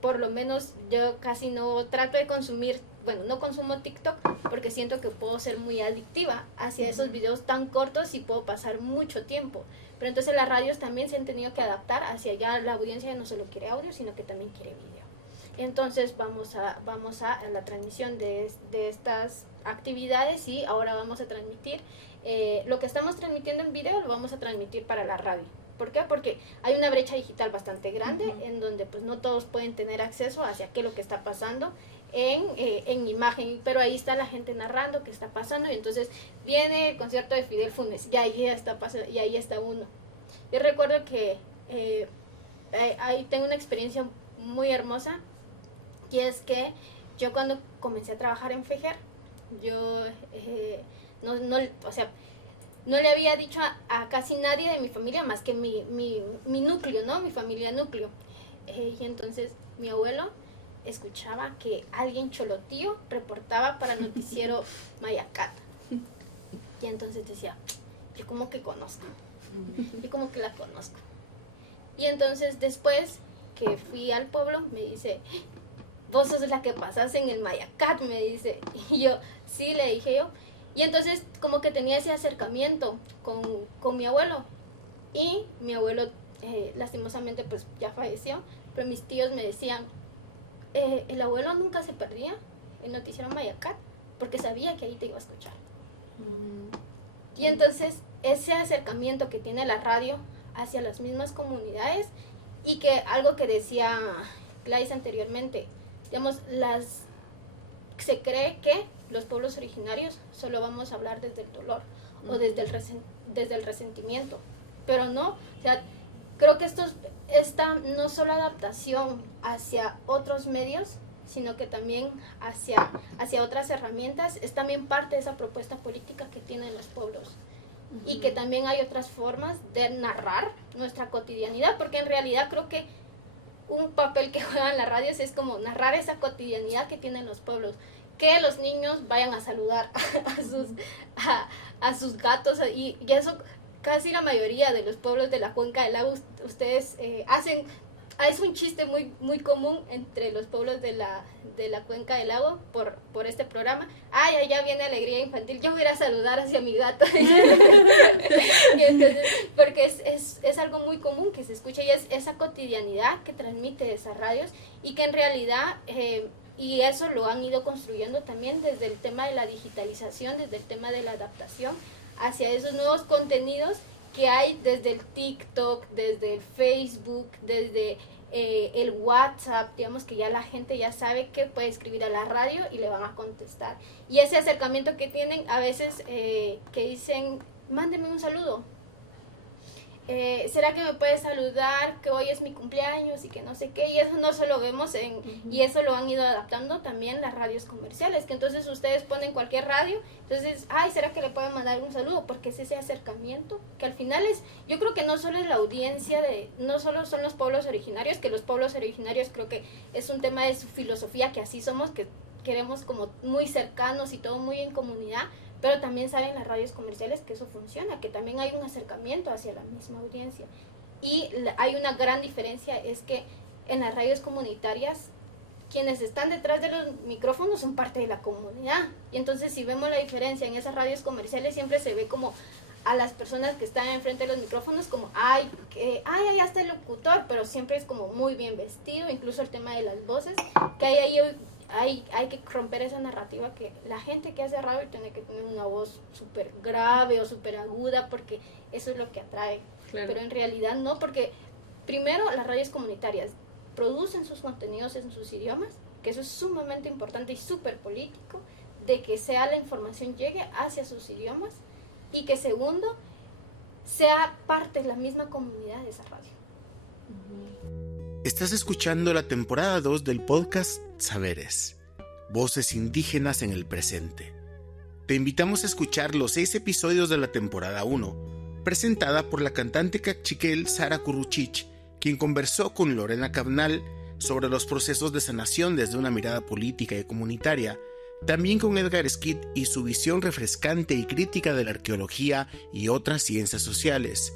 por lo menos yo casi no trato de consumir, bueno, no consumo TikTok porque siento que puedo ser muy adictiva hacia esos videos tan cortos y puedo pasar mucho tiempo. Pero entonces las radios también se han tenido que adaptar hacia ya la audiencia no solo quiere audio, sino que también quiere video. Entonces vamos a la transmisión de estas actividades y ahora vamos a transmitir lo que estamos transmitiendo en video, lo vamos a transmitir para la radio. ¿Por qué? Porque hay una brecha digital bastante grande en donde pues no todos pueden tener acceso hacia qué es lo que está pasando en imagen, pero ahí está la gente narrando qué está pasando y entonces viene el concierto de Fidel Funes y ahí está pasando, y ahí está uno. Yo recuerdo que ahí tengo una experiencia muy hermosa, y es que yo cuando comencé a trabajar en Fejer, yo no le había dicho a casi nadie de mi familia más que mi núcleo, ¿no? Mi familia núcleo. Y entonces mi abuelo escuchaba que alguien cholotío reportaba para el noticiero Mayacat. Y entonces decía, yo como que conozco, yo como que la conozco. Y entonces después que fui al pueblo, me dice, vos sos la que pasás en el Mayacat, me dice. Y yo, sí, le dije yo. Y entonces como que tenía ese acercamiento con mi abuelo. Y mi abuelo lastimosamente pues ya falleció, pero mis tíos me decían, el abuelo nunca se perdía el noticiero Mayacat porque sabía que ahí te iba a escuchar. Y entonces ese acercamiento que tiene la radio hacia las mismas comunidades, y que algo que decía Gladys anteriormente, digamos, se cree que los pueblos originarios solo vamos a hablar desde el dolor o desde el resentimiento, pero no, o sea, creo que esta no solo adaptación hacia otros medios, sino que también hacia otras herramientas, es también parte de esa propuesta política que tienen los pueblos. Y que también hay otras formas de narrar nuestra cotidianidad, porque en realidad creo que un papel que juegan las radios es como narrar esa cotidianidad que tienen los pueblos, que los niños vayan a saludar a sus gatos, y eso casi la mayoría de los pueblos de la Cuenca del Lago, ustedes hacen, es un chiste muy, muy común entre los pueblos de la Cuenca del Lago por este programa. Ay, allá viene Alegría Infantil, yo voy a ir a saludar hacia mi gato. Y entonces, porque es algo muy común que se escucha, y es esa cotidianidad que transmite esas radios, y que en realidad, y eso lo han ido construyendo también desde el tema de la digitalización, desde el tema de la adaptación hacia esos nuevos contenidos que hay desde el TikTok, desde el Facebook, desde el WhatsApp, digamos que ya la gente ya sabe que puede escribir a la radio y le van a contestar. Y ese acercamiento que tienen a veces que dicen, mándeme un saludo. ¿Será que me puedes saludar? Que hoy es mi cumpleaños y que no sé qué. Y eso no solo vemos y eso lo han ido adaptando también las radios comerciales, que entonces ustedes ponen cualquier radio, entonces, ay, ¿será que le pueden mandar un saludo? Porque es ese acercamiento, que al final yo creo que no solo es la audiencia no solo son los pueblos originarios, que los pueblos originarios creo que es un tema de su filosofía, que así somos, que queremos como muy cercanos y todo muy en comunidad, pero también saben las radios comerciales que eso funciona, que también hay un acercamiento hacia la misma audiencia. Y hay una gran diferencia, es que en las radios comunitarias, quienes están detrás de los micrófonos son parte de la comunidad. Y entonces si vemos la diferencia en esas radios comerciales, siempre se ve como a las personas que están enfrente de los micrófonos como, ay, allá está el locutor, pero siempre es como muy bien vestido, incluso el tema de las voces, que hay ahí hay que romper esa narrativa que la gente que hace radio tiene que tener una voz súper grave o súper aguda porque eso es lo que atrae. Claro. Pero en realidad no, porque primero las radios comunitarias producen sus contenidos en sus idiomas, que eso es sumamente importante y súper político, de que la información llegue hacia sus idiomas, y que segundo, sea parte de la misma comunidad de esa radio. Estás escuchando la temporada 2 del podcast Saberes, Voces Indígenas en el Presente. Te invitamos a escuchar los 6 episodios de la temporada 1, presentada por la cantante cachiquel Sara Curruchich, quien conversó con Lorena Cabnal sobre los procesos de sanación desde una mirada política y comunitaria, también con Edgar Skid y su visión refrescante y crítica de la arqueología y otras ciencias sociales,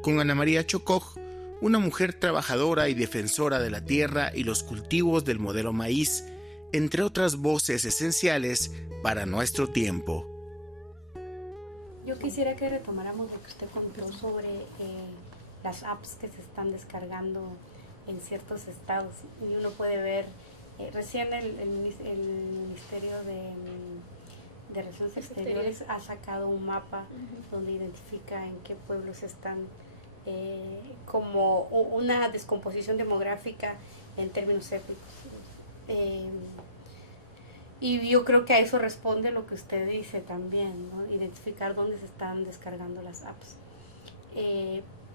con Ana María Chocoj, una mujer trabajadora y defensora de la tierra y los cultivos del modelo maíz, entre otras voces esenciales para nuestro tiempo. Yo quisiera que retomáramos lo que usted contó sobre las apps que se están descargando en ciertos estados, y uno puede ver, recién el Ministerio de Relaciones Exteriores ha sacado un mapa donde identifica en qué pueblos están como una descomposición demográfica en términos étnicos. Y yo creo que a eso responde lo que usted dice también, ¿no? Identificar dónde se están descargando las apps.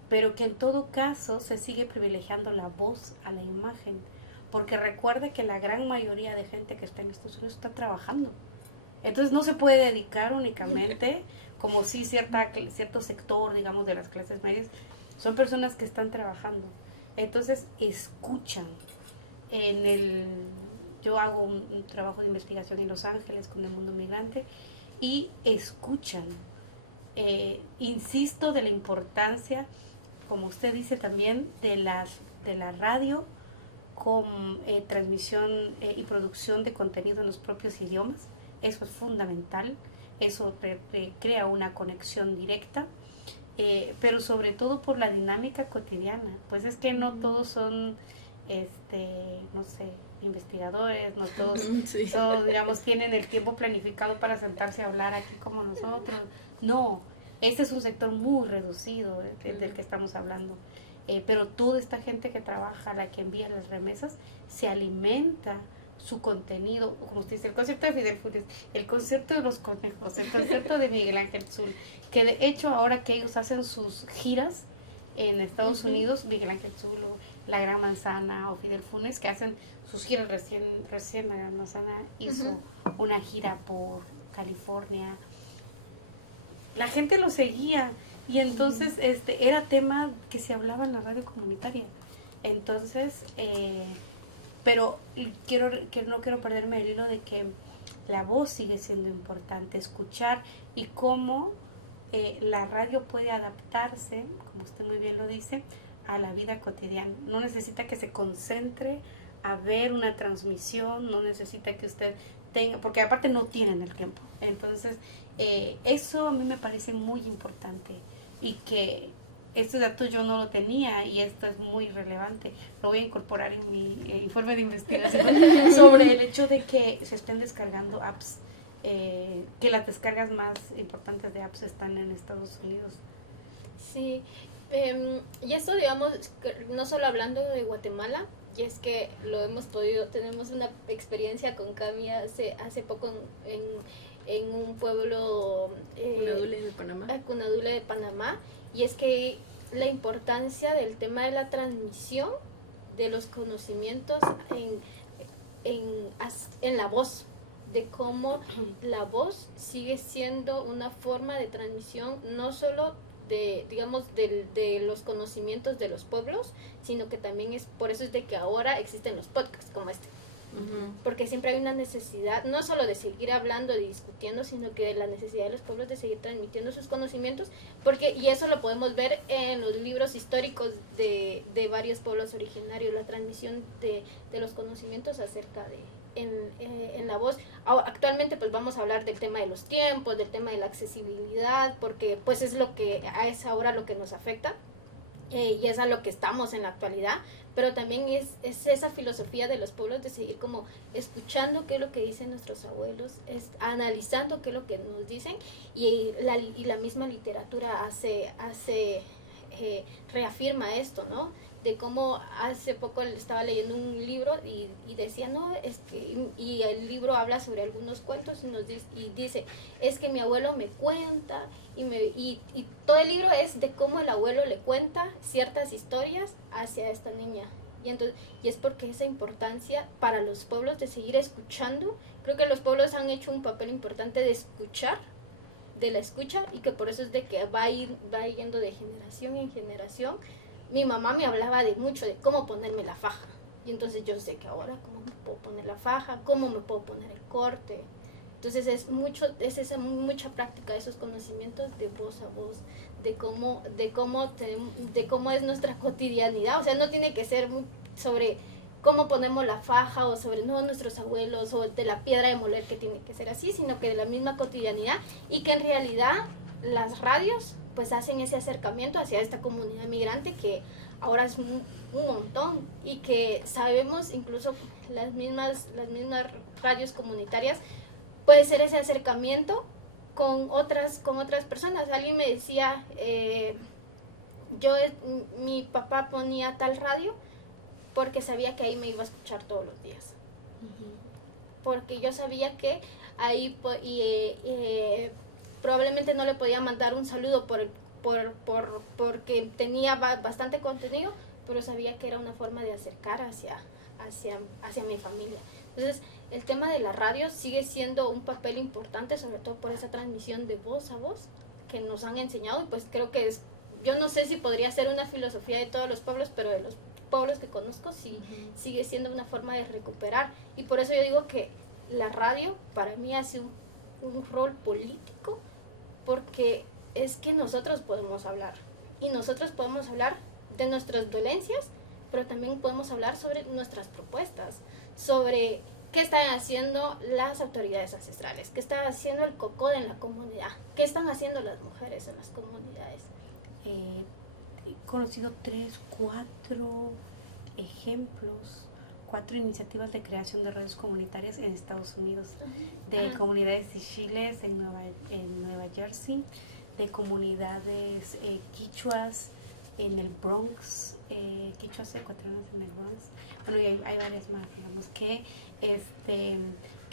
Pero que en todo caso se sigue privilegiando la voz a la imagen, porque recuerde que la gran mayoría de gente que está en Estados Unidos está trabajando. Entonces no se puede dedicar únicamente, como si cierto sector, digamos, de las clases medias, son personas que están trabajando. Entonces escuchan. Yo hago un trabajo de investigación en Los Ángeles con el mundo migrante y escuchan. Insisto de la importancia, como usted dice también, de la radio con transmisión y producción de contenido en los propios idiomas. Eso es fundamental, eso crea una conexión directa, pero sobre todo por la dinámica cotidiana. Pues es que no todos son, no sé, investigadores, no todos sí. Digamos, tienen el tiempo planificado para sentarse a hablar aquí como nosotros. No, este es un sector muy reducido del que estamos hablando. Pero toda esta gente que trabaja, la que envía las remesas, se alimenta su contenido, como usted dice, el concierto de Fidel Funes, el concierto de los conejos, el concierto de Miguel Ángel Zul, que de hecho ahora que ellos hacen sus giras en Estados Unidos, Miguel Ángel Zul, La Gran Manzana o Fidel Funes, que hacen sus giras, recién La Gran Manzana hizo una gira por California, la gente lo seguía. Y entonces era tema que se hablaba en la radio comunitaria. Entonces, pero no quiero perderme el hilo de que la voz sigue siendo importante, escuchar y cómo la radio puede adaptarse, como usted muy bien lo dice, a la vida cotidiana. No necesita que se concentre a ver una transmisión, no necesita que usted tenga, porque aparte no tienen el tiempo. Entonces, eso a mí me parece muy importante. Y que este dato yo no lo tenía y esto es muy relevante. Lo voy a incorporar en mi informe de investigación sobre el hecho de que se estén descargando apps, que las descargas más importantes de apps están en Estados Unidos. Sí, y esto, digamos, no solo hablando de Guatemala, y es que tenemos una experiencia con Cami hace poco en un pueblo Cunadule de Panamá, y es que la importancia del tema de la transmisión de los conocimientos en la voz, de cómo la voz sigue siendo una forma de transmisión no solo de los conocimientos de los pueblos, sino que también por eso es de que ahora existen los podcasts como este. Porque siempre hay una necesidad, no solo de seguir hablando y discutiendo, sino que de la necesidad de los pueblos de seguir transmitiendo sus conocimientos, y eso lo podemos ver en los libros históricos de varios pueblos originarios, la transmisión de los conocimientos acerca en la voz. Actualmente pues vamos a hablar del tema de los tiempos, del tema de la accesibilidad, porque pues es ahora lo que nos afecta. y es a lo que estamos en la actualidad, pero también es esa filosofía de los pueblos de seguir como escuchando qué es lo que dicen nuestros abuelos, es analizando qué es lo que nos dicen, y la misma literatura reafirma esto, ¿no? De cómo hace poco estaba leyendo un libro y decía, no, es que, y el libro habla sobre algunos cuentos y dice, es que mi abuelo me cuenta, y todo el libro es de cómo el abuelo le cuenta ciertas historias hacia esta niña. Y es porque esa importancia para los pueblos de seguir escuchando, creo que los pueblos han hecho un papel importante de escuchar, de la escucha, y que por eso es de que va yendo de generación en generación. Mi mamá me hablaba mucho de cómo ponerme la faja, y entonces yo sé que ahora cómo me puedo poner la faja, cómo me puedo poner el corte. Entonces es mucha práctica, esos conocimientos de voz a voz, de cómo es nuestra cotidianidad. O sea, no tiene que ser sobre cómo ponemos la faja o sobre nuestros abuelos o de la piedra de moler, que tiene que ser así, sino que de la misma cotidianidad, y que en realidad las radios pues hacen ese acercamiento hacia esta comunidad migrante que ahora es un montón, y que sabemos incluso las mismas radios comunitarias puede ser ese acercamiento con otras personas. Alguien me decía, mi papá ponía tal radio porque sabía que ahí me iba a escuchar todos los días. Porque yo sabía que ahí probablemente no le podía mandar un saludo porque tenía bastante contenido, pero sabía que era una forma de acercar hacia mi familia. Entonces, el tema de la radio sigue siendo un papel importante, sobre todo por esa transmisión de voz a voz que nos han enseñado, y pues creo que yo no sé si podría ser una filosofía de todos los pueblos, pero de los pueblos que conozco sí sigue siendo una forma de recuperar, y por eso yo digo que la radio para mí hace un rol político, porque es que nosotros podemos hablar, y nosotros podemos hablar de nuestras dolencias, pero también podemos hablar sobre nuestras propuestas, sobre qué están haciendo las autoridades ancestrales, qué está haciendo el COCODE en la comunidad, qué están haciendo las mujeres en las comunidades. He conocido 3, 4 ejemplos, 4 iniciativas de creación de redes comunitarias en Estados Unidos, de comunidades sichiles en Nueva Jersey, de comunidades quichuas en el Bronx, quichuas ecuatorianos en el Bronx. Bueno, y hay varias más, digamos, que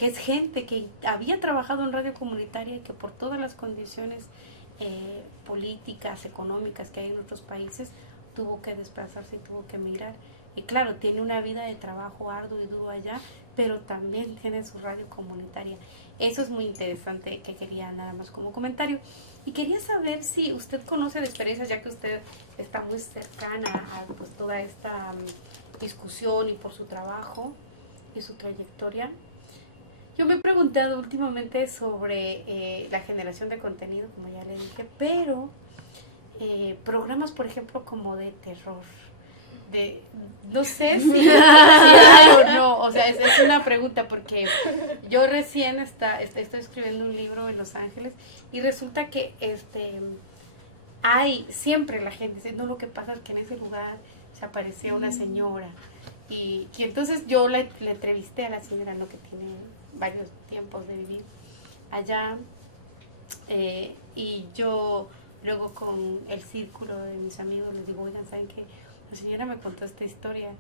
es gente que había trabajado en radio comunitaria y que por todas las condiciones políticas, económicas que hay en otros países, tuvo que desplazarse y tuvo que emigrar. Y claro, tiene una vida de trabajo arduo y duro allá, pero también tiene su radio comunitaria. Eso es muy interesante, que quería nada más como comentario. Y quería saber si usted conoce de experiencias, ya que usted está muy cercana a pues, toda esta discusión y por su trabajo y su trayectoria. Yo me he preguntado últimamente sobre la generación de contenido, como ya le dije, pero programas, por ejemplo, como de terror. No sé si hay o no, o sea, es una pregunta, porque yo recién estoy escribiendo un libro en Los Ángeles, y resulta que hay siempre la gente dice, no, lo que pasa es que en ese lugar se apareció una señora, y entonces yo le entrevisté a la señora, ¿no?, que tiene varios tiempos de vivir allá, y yo luego con el círculo de mis amigos les digo, oigan, ¿saben qué? La señora me contó esta historia,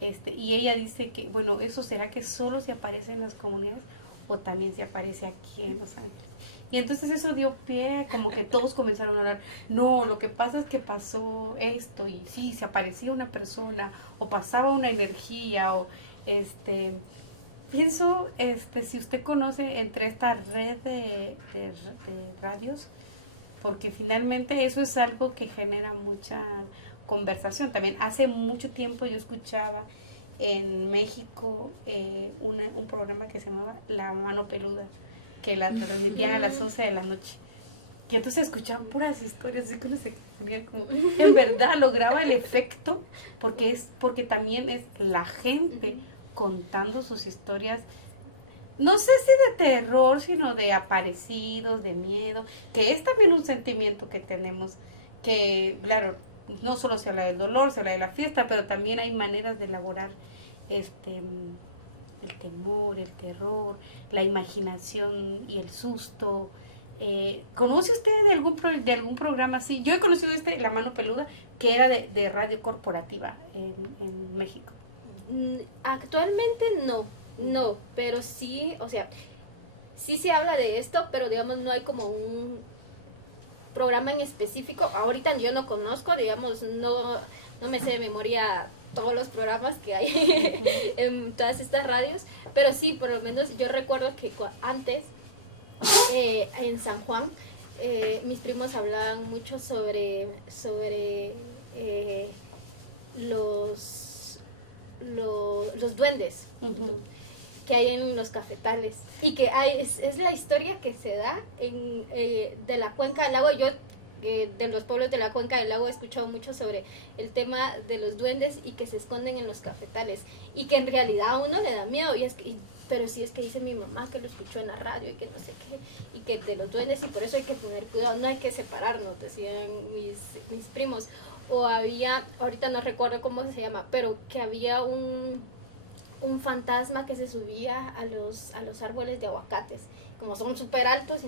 y ella dice que, bueno, ¿eso será que solo se aparece en las comunidades o también se aparece aquí en Los Ángeles? Y entonces eso dio pie, como que todos comenzaron a hablar, no, lo que pasa es que pasó esto, y sí, se aparecía una persona, o pasaba una energía, o pienso, si usted conoce entre esta red de radios, porque finalmente eso es algo que genera mucha conversación. También hace mucho tiempo yo escuchaba en México un programa que se llamaba La Mano Peluda, que la transmitían a las 11 de la noche, y entonces escuchaban puras historias, así que uno se ponía como, en verdad lograba el efecto, porque también es la gente contando sus historias, no sé si de terror, sino de aparecidos, de miedo, que es también un sentimiento que tenemos, que claro, no solo se habla del dolor, se habla de la fiesta, pero también hay maneras de elaborar el temor, el terror, la imaginación y el susto. ¿Conoce usted de algún programa así? Yo he conocido La Mano Peluda, que era de radio corporativa en México. Actualmente no, pero sí, o sea, sí se habla de esto, pero digamos no hay como un programa en específico. Ahorita yo no conozco, digamos, no me sé de memoria todos los programas que hay en todas estas radios, pero sí, por lo menos yo recuerdo que antes en San Juan mis primos hablaban mucho sobre los duendes que hay en los cafetales, y que es la historia que se da de la cuenca del lago. Yo de los pueblos de la cuenca del lago he escuchado mucho sobre el tema de los duendes y que se esconden en los cafetales, y que en realidad a uno le da miedo, pero sí es que dice mi mamá que lo escuchó en la radio y que no sé qué, y que de los duendes, y por eso hay que tener cuidado, no hay que separarnos, decían mis primos. O ahorita no recuerdo cómo se llama, pero que había un fantasma que se subía a los árboles de aguacates, como son súper altos,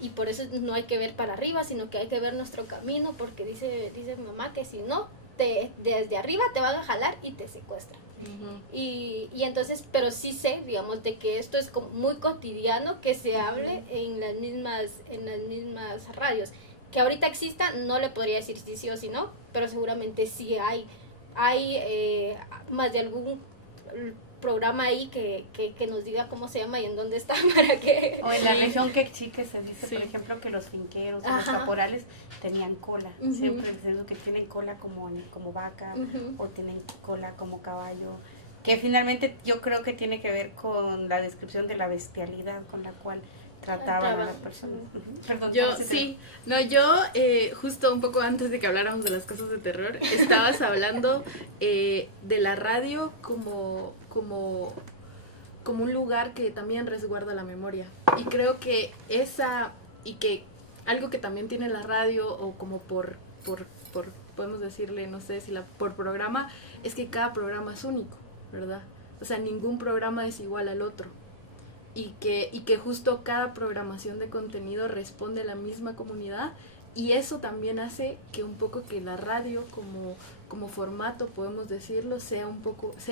y por eso no hay que ver para arriba, sino que hay que ver nuestro camino, porque dice mi mamá que si no, desde arriba te van a jalar y te secuestran. Y entonces, pero sí sé, digamos, de que esto es como muy cotidiano que se hable en las mismas radios. Que ahorita exista, no le podría decir si sí o si no, pero seguramente sí hay más de algún programa ahí que nos diga cómo se llama y en dónde está, para que... O en la región Quechí, se dice, sí, por ejemplo, que los finqueros, los caporales tenían cola, siempre diciendo que tienen cola como vaca, o tienen cola como caballo, que finalmente yo creo que tiene que ver con la descripción de la bestialidad con la cual trataban a las personas. Perdón, justo un poco antes de que habláramos de las cosas de terror, estabas hablando de la radio como un lugar que también resguarda la memoria. Y creo que algo que también tiene la radio, o como por podemos decirle, no sé si por programa, es que cada programa es único, ¿verdad? O sea, ningún programa es igual al otro. Y que justo cada programación de contenido responde a la misma comunidad, y eso también hace que un poco que la radio como formato, podemos decirlo, sea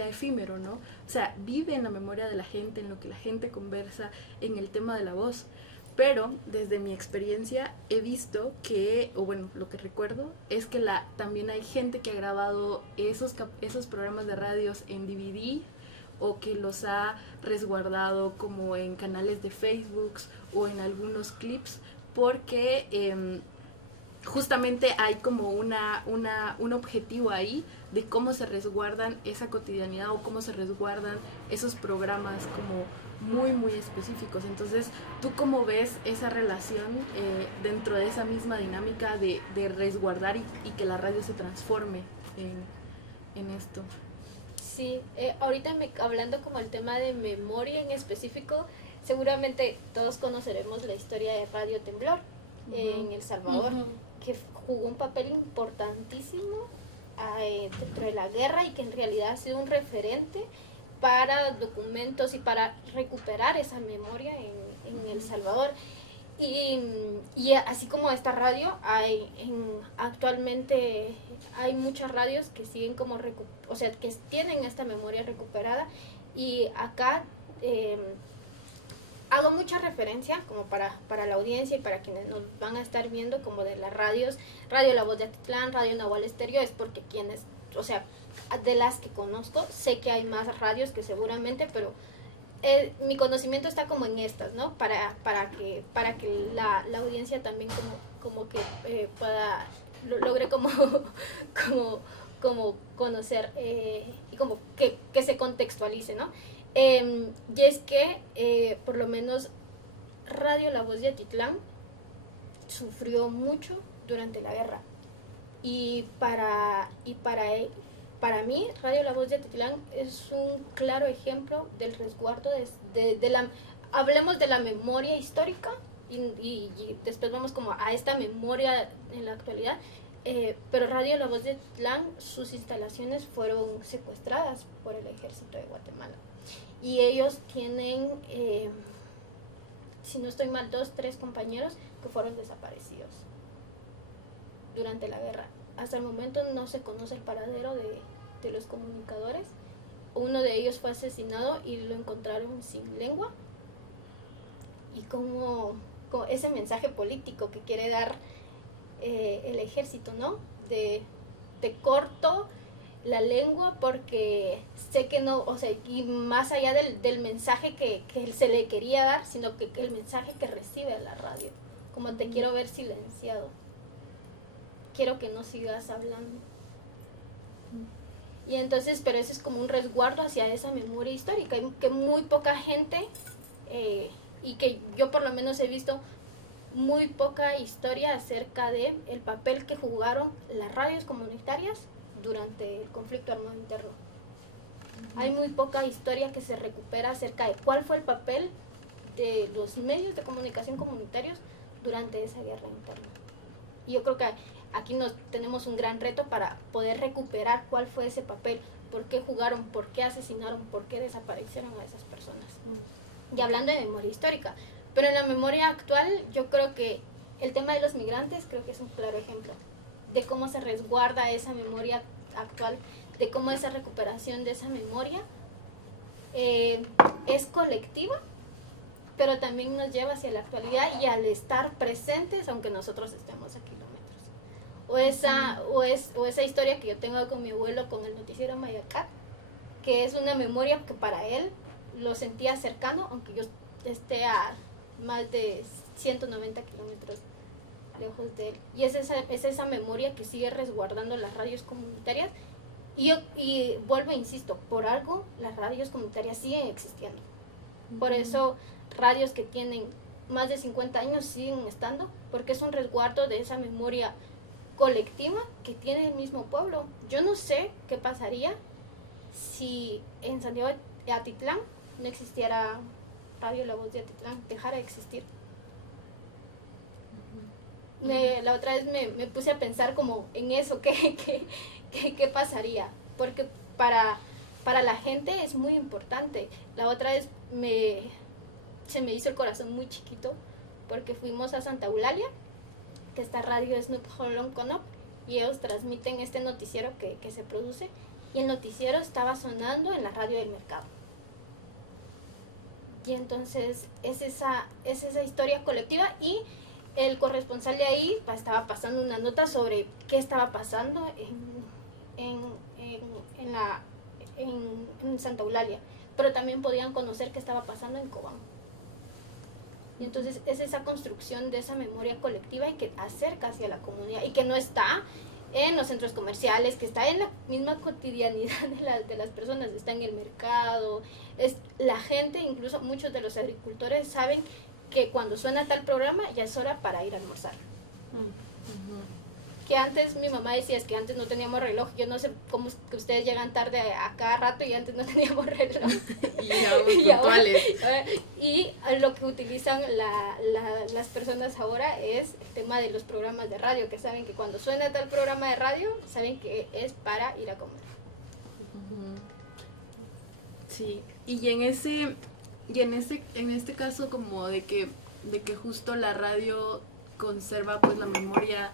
efímero, ¿no? O sea, vive en la memoria de la gente, en lo que la gente conversa, en el tema de la voz. Pero desde mi experiencia he visto lo que recuerdo es que también hay gente que ha grabado esos programas de radios en DVD, o que los ha resguardado como en canales de Facebook o en algunos clips, porque justamente hay como un objetivo ahí de cómo se resguardan esa cotidianidad, o cómo se resguardan esos programas como muy muy específicos. Entonces, ¿tú cómo ves esa relación dentro de esa misma dinámica de resguardar y que la radio se transforme en esto? Sí, ahorita hablando como el tema de memoria en específico, seguramente todos conoceremos la historia de Radio Temblor en El Salvador, que jugó un papel importantísimo dentro de la guerra, y que en realidad ha sido un referente para documentos y para recuperar esa memoria en El Salvador. Y así como esta radio, actualmente hay muchas radios que siguen como que tienen esta memoria recuperada. Y acá hago mucha referencia como para la audiencia y para quienes nos van a estar viendo, como de las radios, Radio La Voz de Atitlán, Radio Nahual Estéreo, es porque de las que conozco, sé que hay más radios que seguramente, pero mi conocimiento está como en estas, ¿no? Para que la audiencia también como que pueda logre como conocer y como que se contextualice, ¿no? Y es que por lo menos Radio La Voz de Atitlán sufrió mucho durante la guerra, y para mí, Radio La Voz de Atitlán es un claro ejemplo del resguardo hablemos de la memoria histórica, y después vamos como a esta memoria en la actualidad, Pero Radio La Voz de Atitlán, sus instalaciones fueron secuestradas por el ejército de Guatemala. Y ellos tienen, si no estoy mal, 2, 3 compañeros que fueron desaparecidos durante la guerra. Hasta el momento no se conoce el paradero de los comunicadores. Uno de ellos fue asesinado y lo encontraron sin lengua. Y como ese mensaje político que quiere dar el ejército, ¿no? De corto la lengua porque sé que no, o sea, y más allá del mensaje que se le quería dar, sino que el mensaje que recibe la radio, como te quiero ver silenciado, quiero que no sigas hablando. Y entonces, pero eso es como un resguardo hacia esa memoria histórica, que muy poca gente, y que yo por lo menos he visto muy poca historia acerca de el papel que jugaron las radios comunitarias durante el conflicto armado interno. Hay muy poca historia que se recupera acerca de cuál fue el papel de los medios de comunicación comunitarios durante esa guerra interna. Y yo creo que aquí tenemos un gran reto para poder recuperar cuál fue ese papel, por qué jugaron, por qué asesinaron, por qué desaparecieron a esas personas. Y hablando de memoria histórica, pero en la memoria actual yo creo que el tema de los migrantes creo que es un claro ejemplo de cómo se resguarda esa memoria actual, de cómo esa recuperación de esa memoria es colectiva, pero también nos lleva hacia la actualidad y al estar presentes aunque nosotros estemos a kilómetros. O esa historia que yo tengo con mi abuelo con el noticiero Mayacat, que es una memoria que para él lo sentía cercano, aunque yo esté a más de 190 kilómetros lejos de él. Y es esa memoria que sigue resguardando las radios comunitarias. Y vuelvo e insisto, por algo las radios comunitarias siguen existiendo. Por eso radios que tienen más de 50 años siguen estando, porque es un resguardo de esa memoria colectiva que tiene el mismo pueblo. Yo no sé qué pasaría si en Santiago de Atitlán no existiera Radio La Voz de Atitlán, dejara de existir. La otra vez me puse a pensar como en eso, ¿qué pasaría? Porque para la gente es muy importante. La otra vez se me hizo el corazón muy chiquito porque fuimos a Santa Eulalia, que esta radio es Nup Holon Conop, y ellos transmiten este noticiero que se produce, y el noticiero estaba sonando en la radio del mercado. Y entonces es esa historia colectiva, y el corresponsal de ahí estaba pasando una nota sobre qué estaba pasando en Santa Eulalia, pero también podían conocer qué estaba pasando en Cobán. Y entonces es esa construcción de esa memoria colectiva y que acerca hacia la comunidad y que no está en los centros comerciales, que está en la misma cotidianidad de las personas, está en el mercado. Es la gente, incluso muchos de los agricultores saben que cuando suena tal programa ya es hora para ir a almorzar. Que antes mi mamá decía, es que antes no teníamos reloj. Yo no sé cómo es que ustedes llegan tarde a cada rato y antes no teníamos reloj. Y puntuales. Y lo que utilizan las personas ahora es el tema de los programas de radio, que saben que cuando suena tal programa de radio, saben que es para ir a comer. Sí, y en este caso como de que justo la radio conserva pues la memoria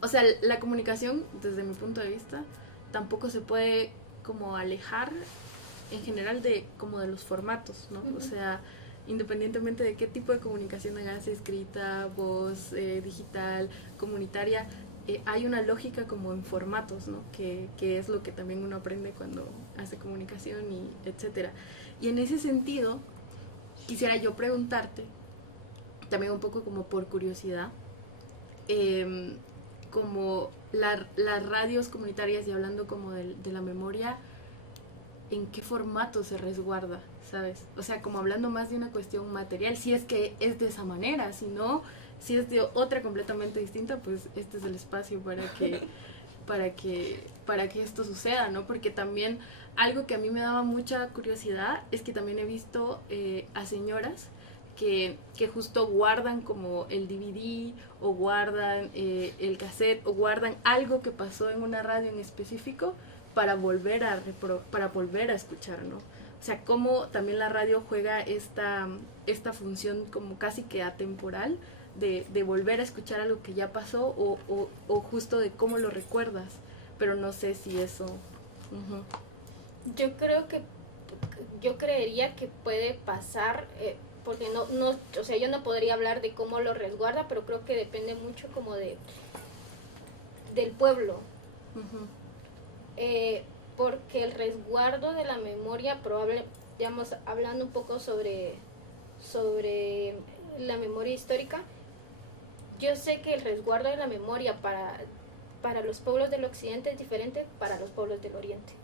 o sea, la comunicación desde mi punto de vista tampoco se puede como alejar en general de los formatos, ¿no? O sea, independientemente de qué tipo de comunicación hagas, escrita, voz, digital, comunitaria, hay una lógica como en formatos, ¿no? Que es lo que también uno aprende cuando hace comunicación y etcétera. Y en ese sentido, quisiera yo preguntarte, también un poco como por curiosidad, como las radios comunitarias, y hablando como de la memoria, ¿en qué formato se resguarda? ¿Sabes? O sea, como hablando más de una cuestión material, si es que es de esa manera, si no, si es de otra completamente distinta, pues este es el espacio para que esto suceda, ¿no? Porque también algo que a mí me daba mucha curiosidad es que también he visto a señoras que justo guardan como el DVD o guardan el cassette o guardan algo que pasó en una radio en específico para volver a escuchar, ¿no? O sea, cómo también la radio juega esta función como casi que atemporal de volver a escuchar algo que ya pasó o justo de cómo lo recuerdas, pero no sé si eso... Yo creería que puede pasar, porque no, o sea, yo no podría hablar de cómo lo resguarda, pero creo que depende mucho como del pueblo. Porque el resguardo de la memoria, digamos, hablando un poco sobre la memoria histórica, yo sé que el resguardo de la memoria para los pueblos del occidente es diferente para los pueblos del oriente.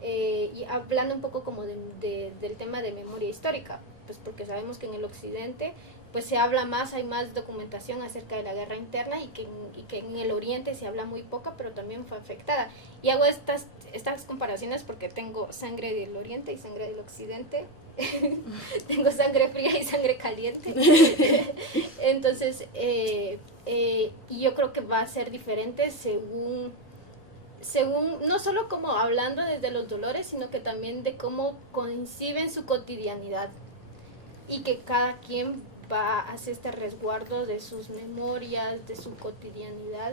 Y hablando un poco como del tema de memoria histórica, pues porque sabemos que en el occidente pues se habla más, hay más documentación acerca de la guerra interna y que en el oriente se habla muy poca, pero también fue afectada. Y hago estas comparaciones porque tengo sangre del oriente y sangre del occidente. Tengo sangre fría y sangre caliente. Entonces, y yo creo que va a ser diferente según no solo como hablando desde los dolores, sino que también de cómo conciben su cotidianidad y que cada quien va a hacer este resguardo de sus memorias, de su cotidianidad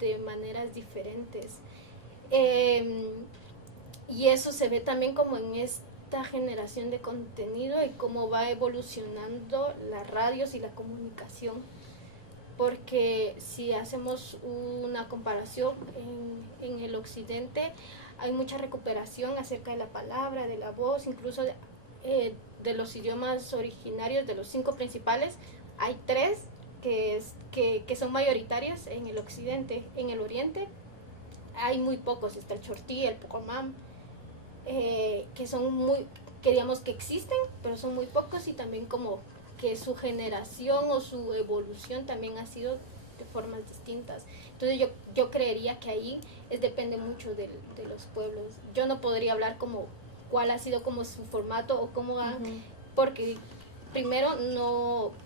de maneras diferentes. Y eso se ve también como en esta generación de contenido y cómo va evolucionando las radios y la comunicación. Porque si hacemos una comparación en el occidente, hay mucha recuperación acerca de la palabra, de la voz, incluso de los idiomas originarios, de los 5 principales, hay 3 que son mayoritarios en el occidente. En el oriente hay muy pocos, está el chortí, el pocomam, que digamos que existen, pero son muy pocos, y también como que su generación o su evolución también ha sido de formas distintas. Entonces yo creería que ahí depende mucho de los pueblos. Yo no podría hablar como cuál ha sido como su formato o cómo han, porque primero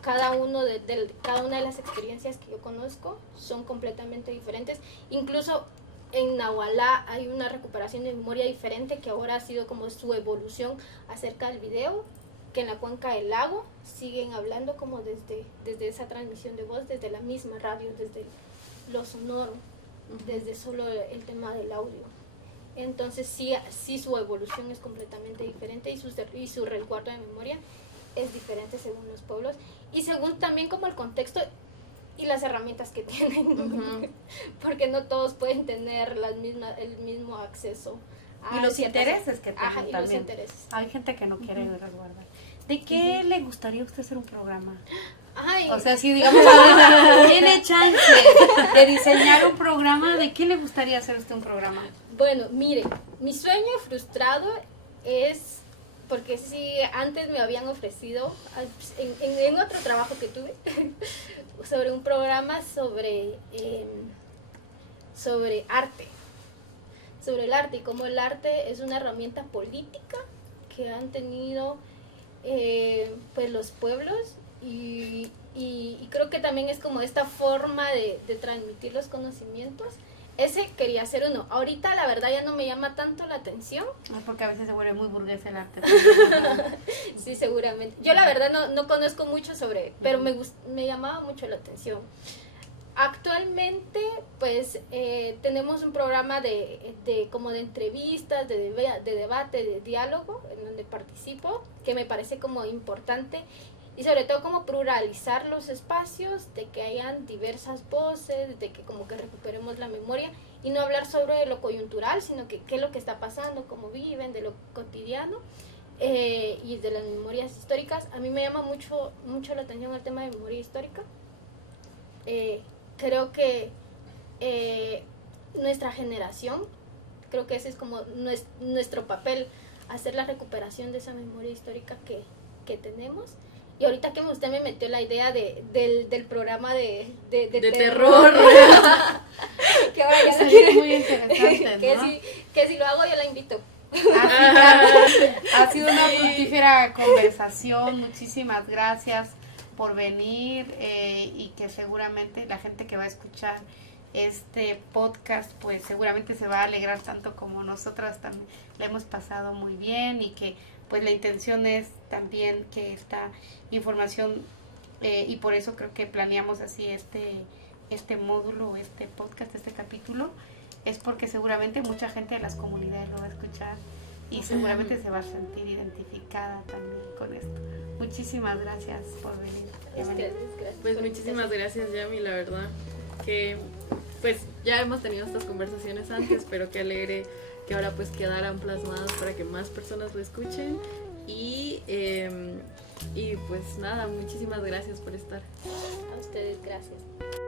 cada una de las experiencias que yo conozco son completamente diferentes. Incluso en Nahualá hay una recuperación de memoria diferente que ahora ha sido como su evolución acerca del video, que en la cuenca del lago siguen hablando como desde esa transmisión de voz, desde la misma radio, desde lo sonoro, desde solo el tema del audio. Entonces sí su evolución es completamente diferente y su resguardo de memoria es diferente según los pueblos y según también como el contexto y las herramientas que tienen, porque no todos pueden tener el mismo acceso. Y los intereses que tienen y también. Los intereses. Hay gente que no quiere resguardar. ¿De qué le gustaría a usted hacer un programa? Ay. O sea, si digamos ahorita tiene chance de diseñar un programa, ¿de qué le gustaría hacer usted un programa? Bueno, mire, mi sueño frustrado es, porque sí, antes me habían ofrecido, en otro trabajo que tuve, sobre un programa sobre arte. Sobre el arte y cómo el arte es una herramienta política que han tenido pues los pueblos y creo que también es como esta forma de transmitir los conocimientos. Ese quería hacer uno. Ahorita la verdad ya no me llama tanto la atención. Porque a veces se vuelve muy burgués el arte. Sí, seguramente. Yo la verdad no conozco mucho pero me llamaba mucho la atención. Actualmente, pues, tenemos un programa como de entrevistas, de debate, de diálogo, en donde participo, que me parece como importante, y sobre todo como pluralizar los espacios, de que hayan diversas voces, de que como que recuperemos la memoria, y no hablar sobre lo coyuntural, sino que qué es lo que está pasando, cómo viven, de lo cotidiano, y de las memorias históricas. A mí me llama mucho la atención el tema de memoria histórica. Creo que nuestra generación, creo que ese es como nuestro papel, hacer la recuperación de esa memoria histórica que tenemos. Y ahorita que usted me metió la idea del programa de terror. Que ahora ya es muy interesante, que, ¿no? que si lo hago yo la invito. Ha sido una fructífera conversación. Muchísimas gracias por venir y que seguramente la gente que va a escuchar este podcast pues seguramente se va a alegrar tanto como nosotras también la hemos pasado muy bien, y que pues la intención es también que esta información y por eso creo que planeamos así este módulo, este podcast, este capítulo, es porque seguramente mucha gente de las comunidades lo va a escuchar y seguramente se va a sentir identificada también con esto. Muchísimas gracias por venir. Gracias. Pues muchísimas gracias, Yami, la verdad que pues ya hemos tenido estas conversaciones antes, pero qué alegre que ahora pues quedaran plasmadas para que más personas lo escuchen y pues nada, muchísimas gracias por estar. A ustedes, gracias.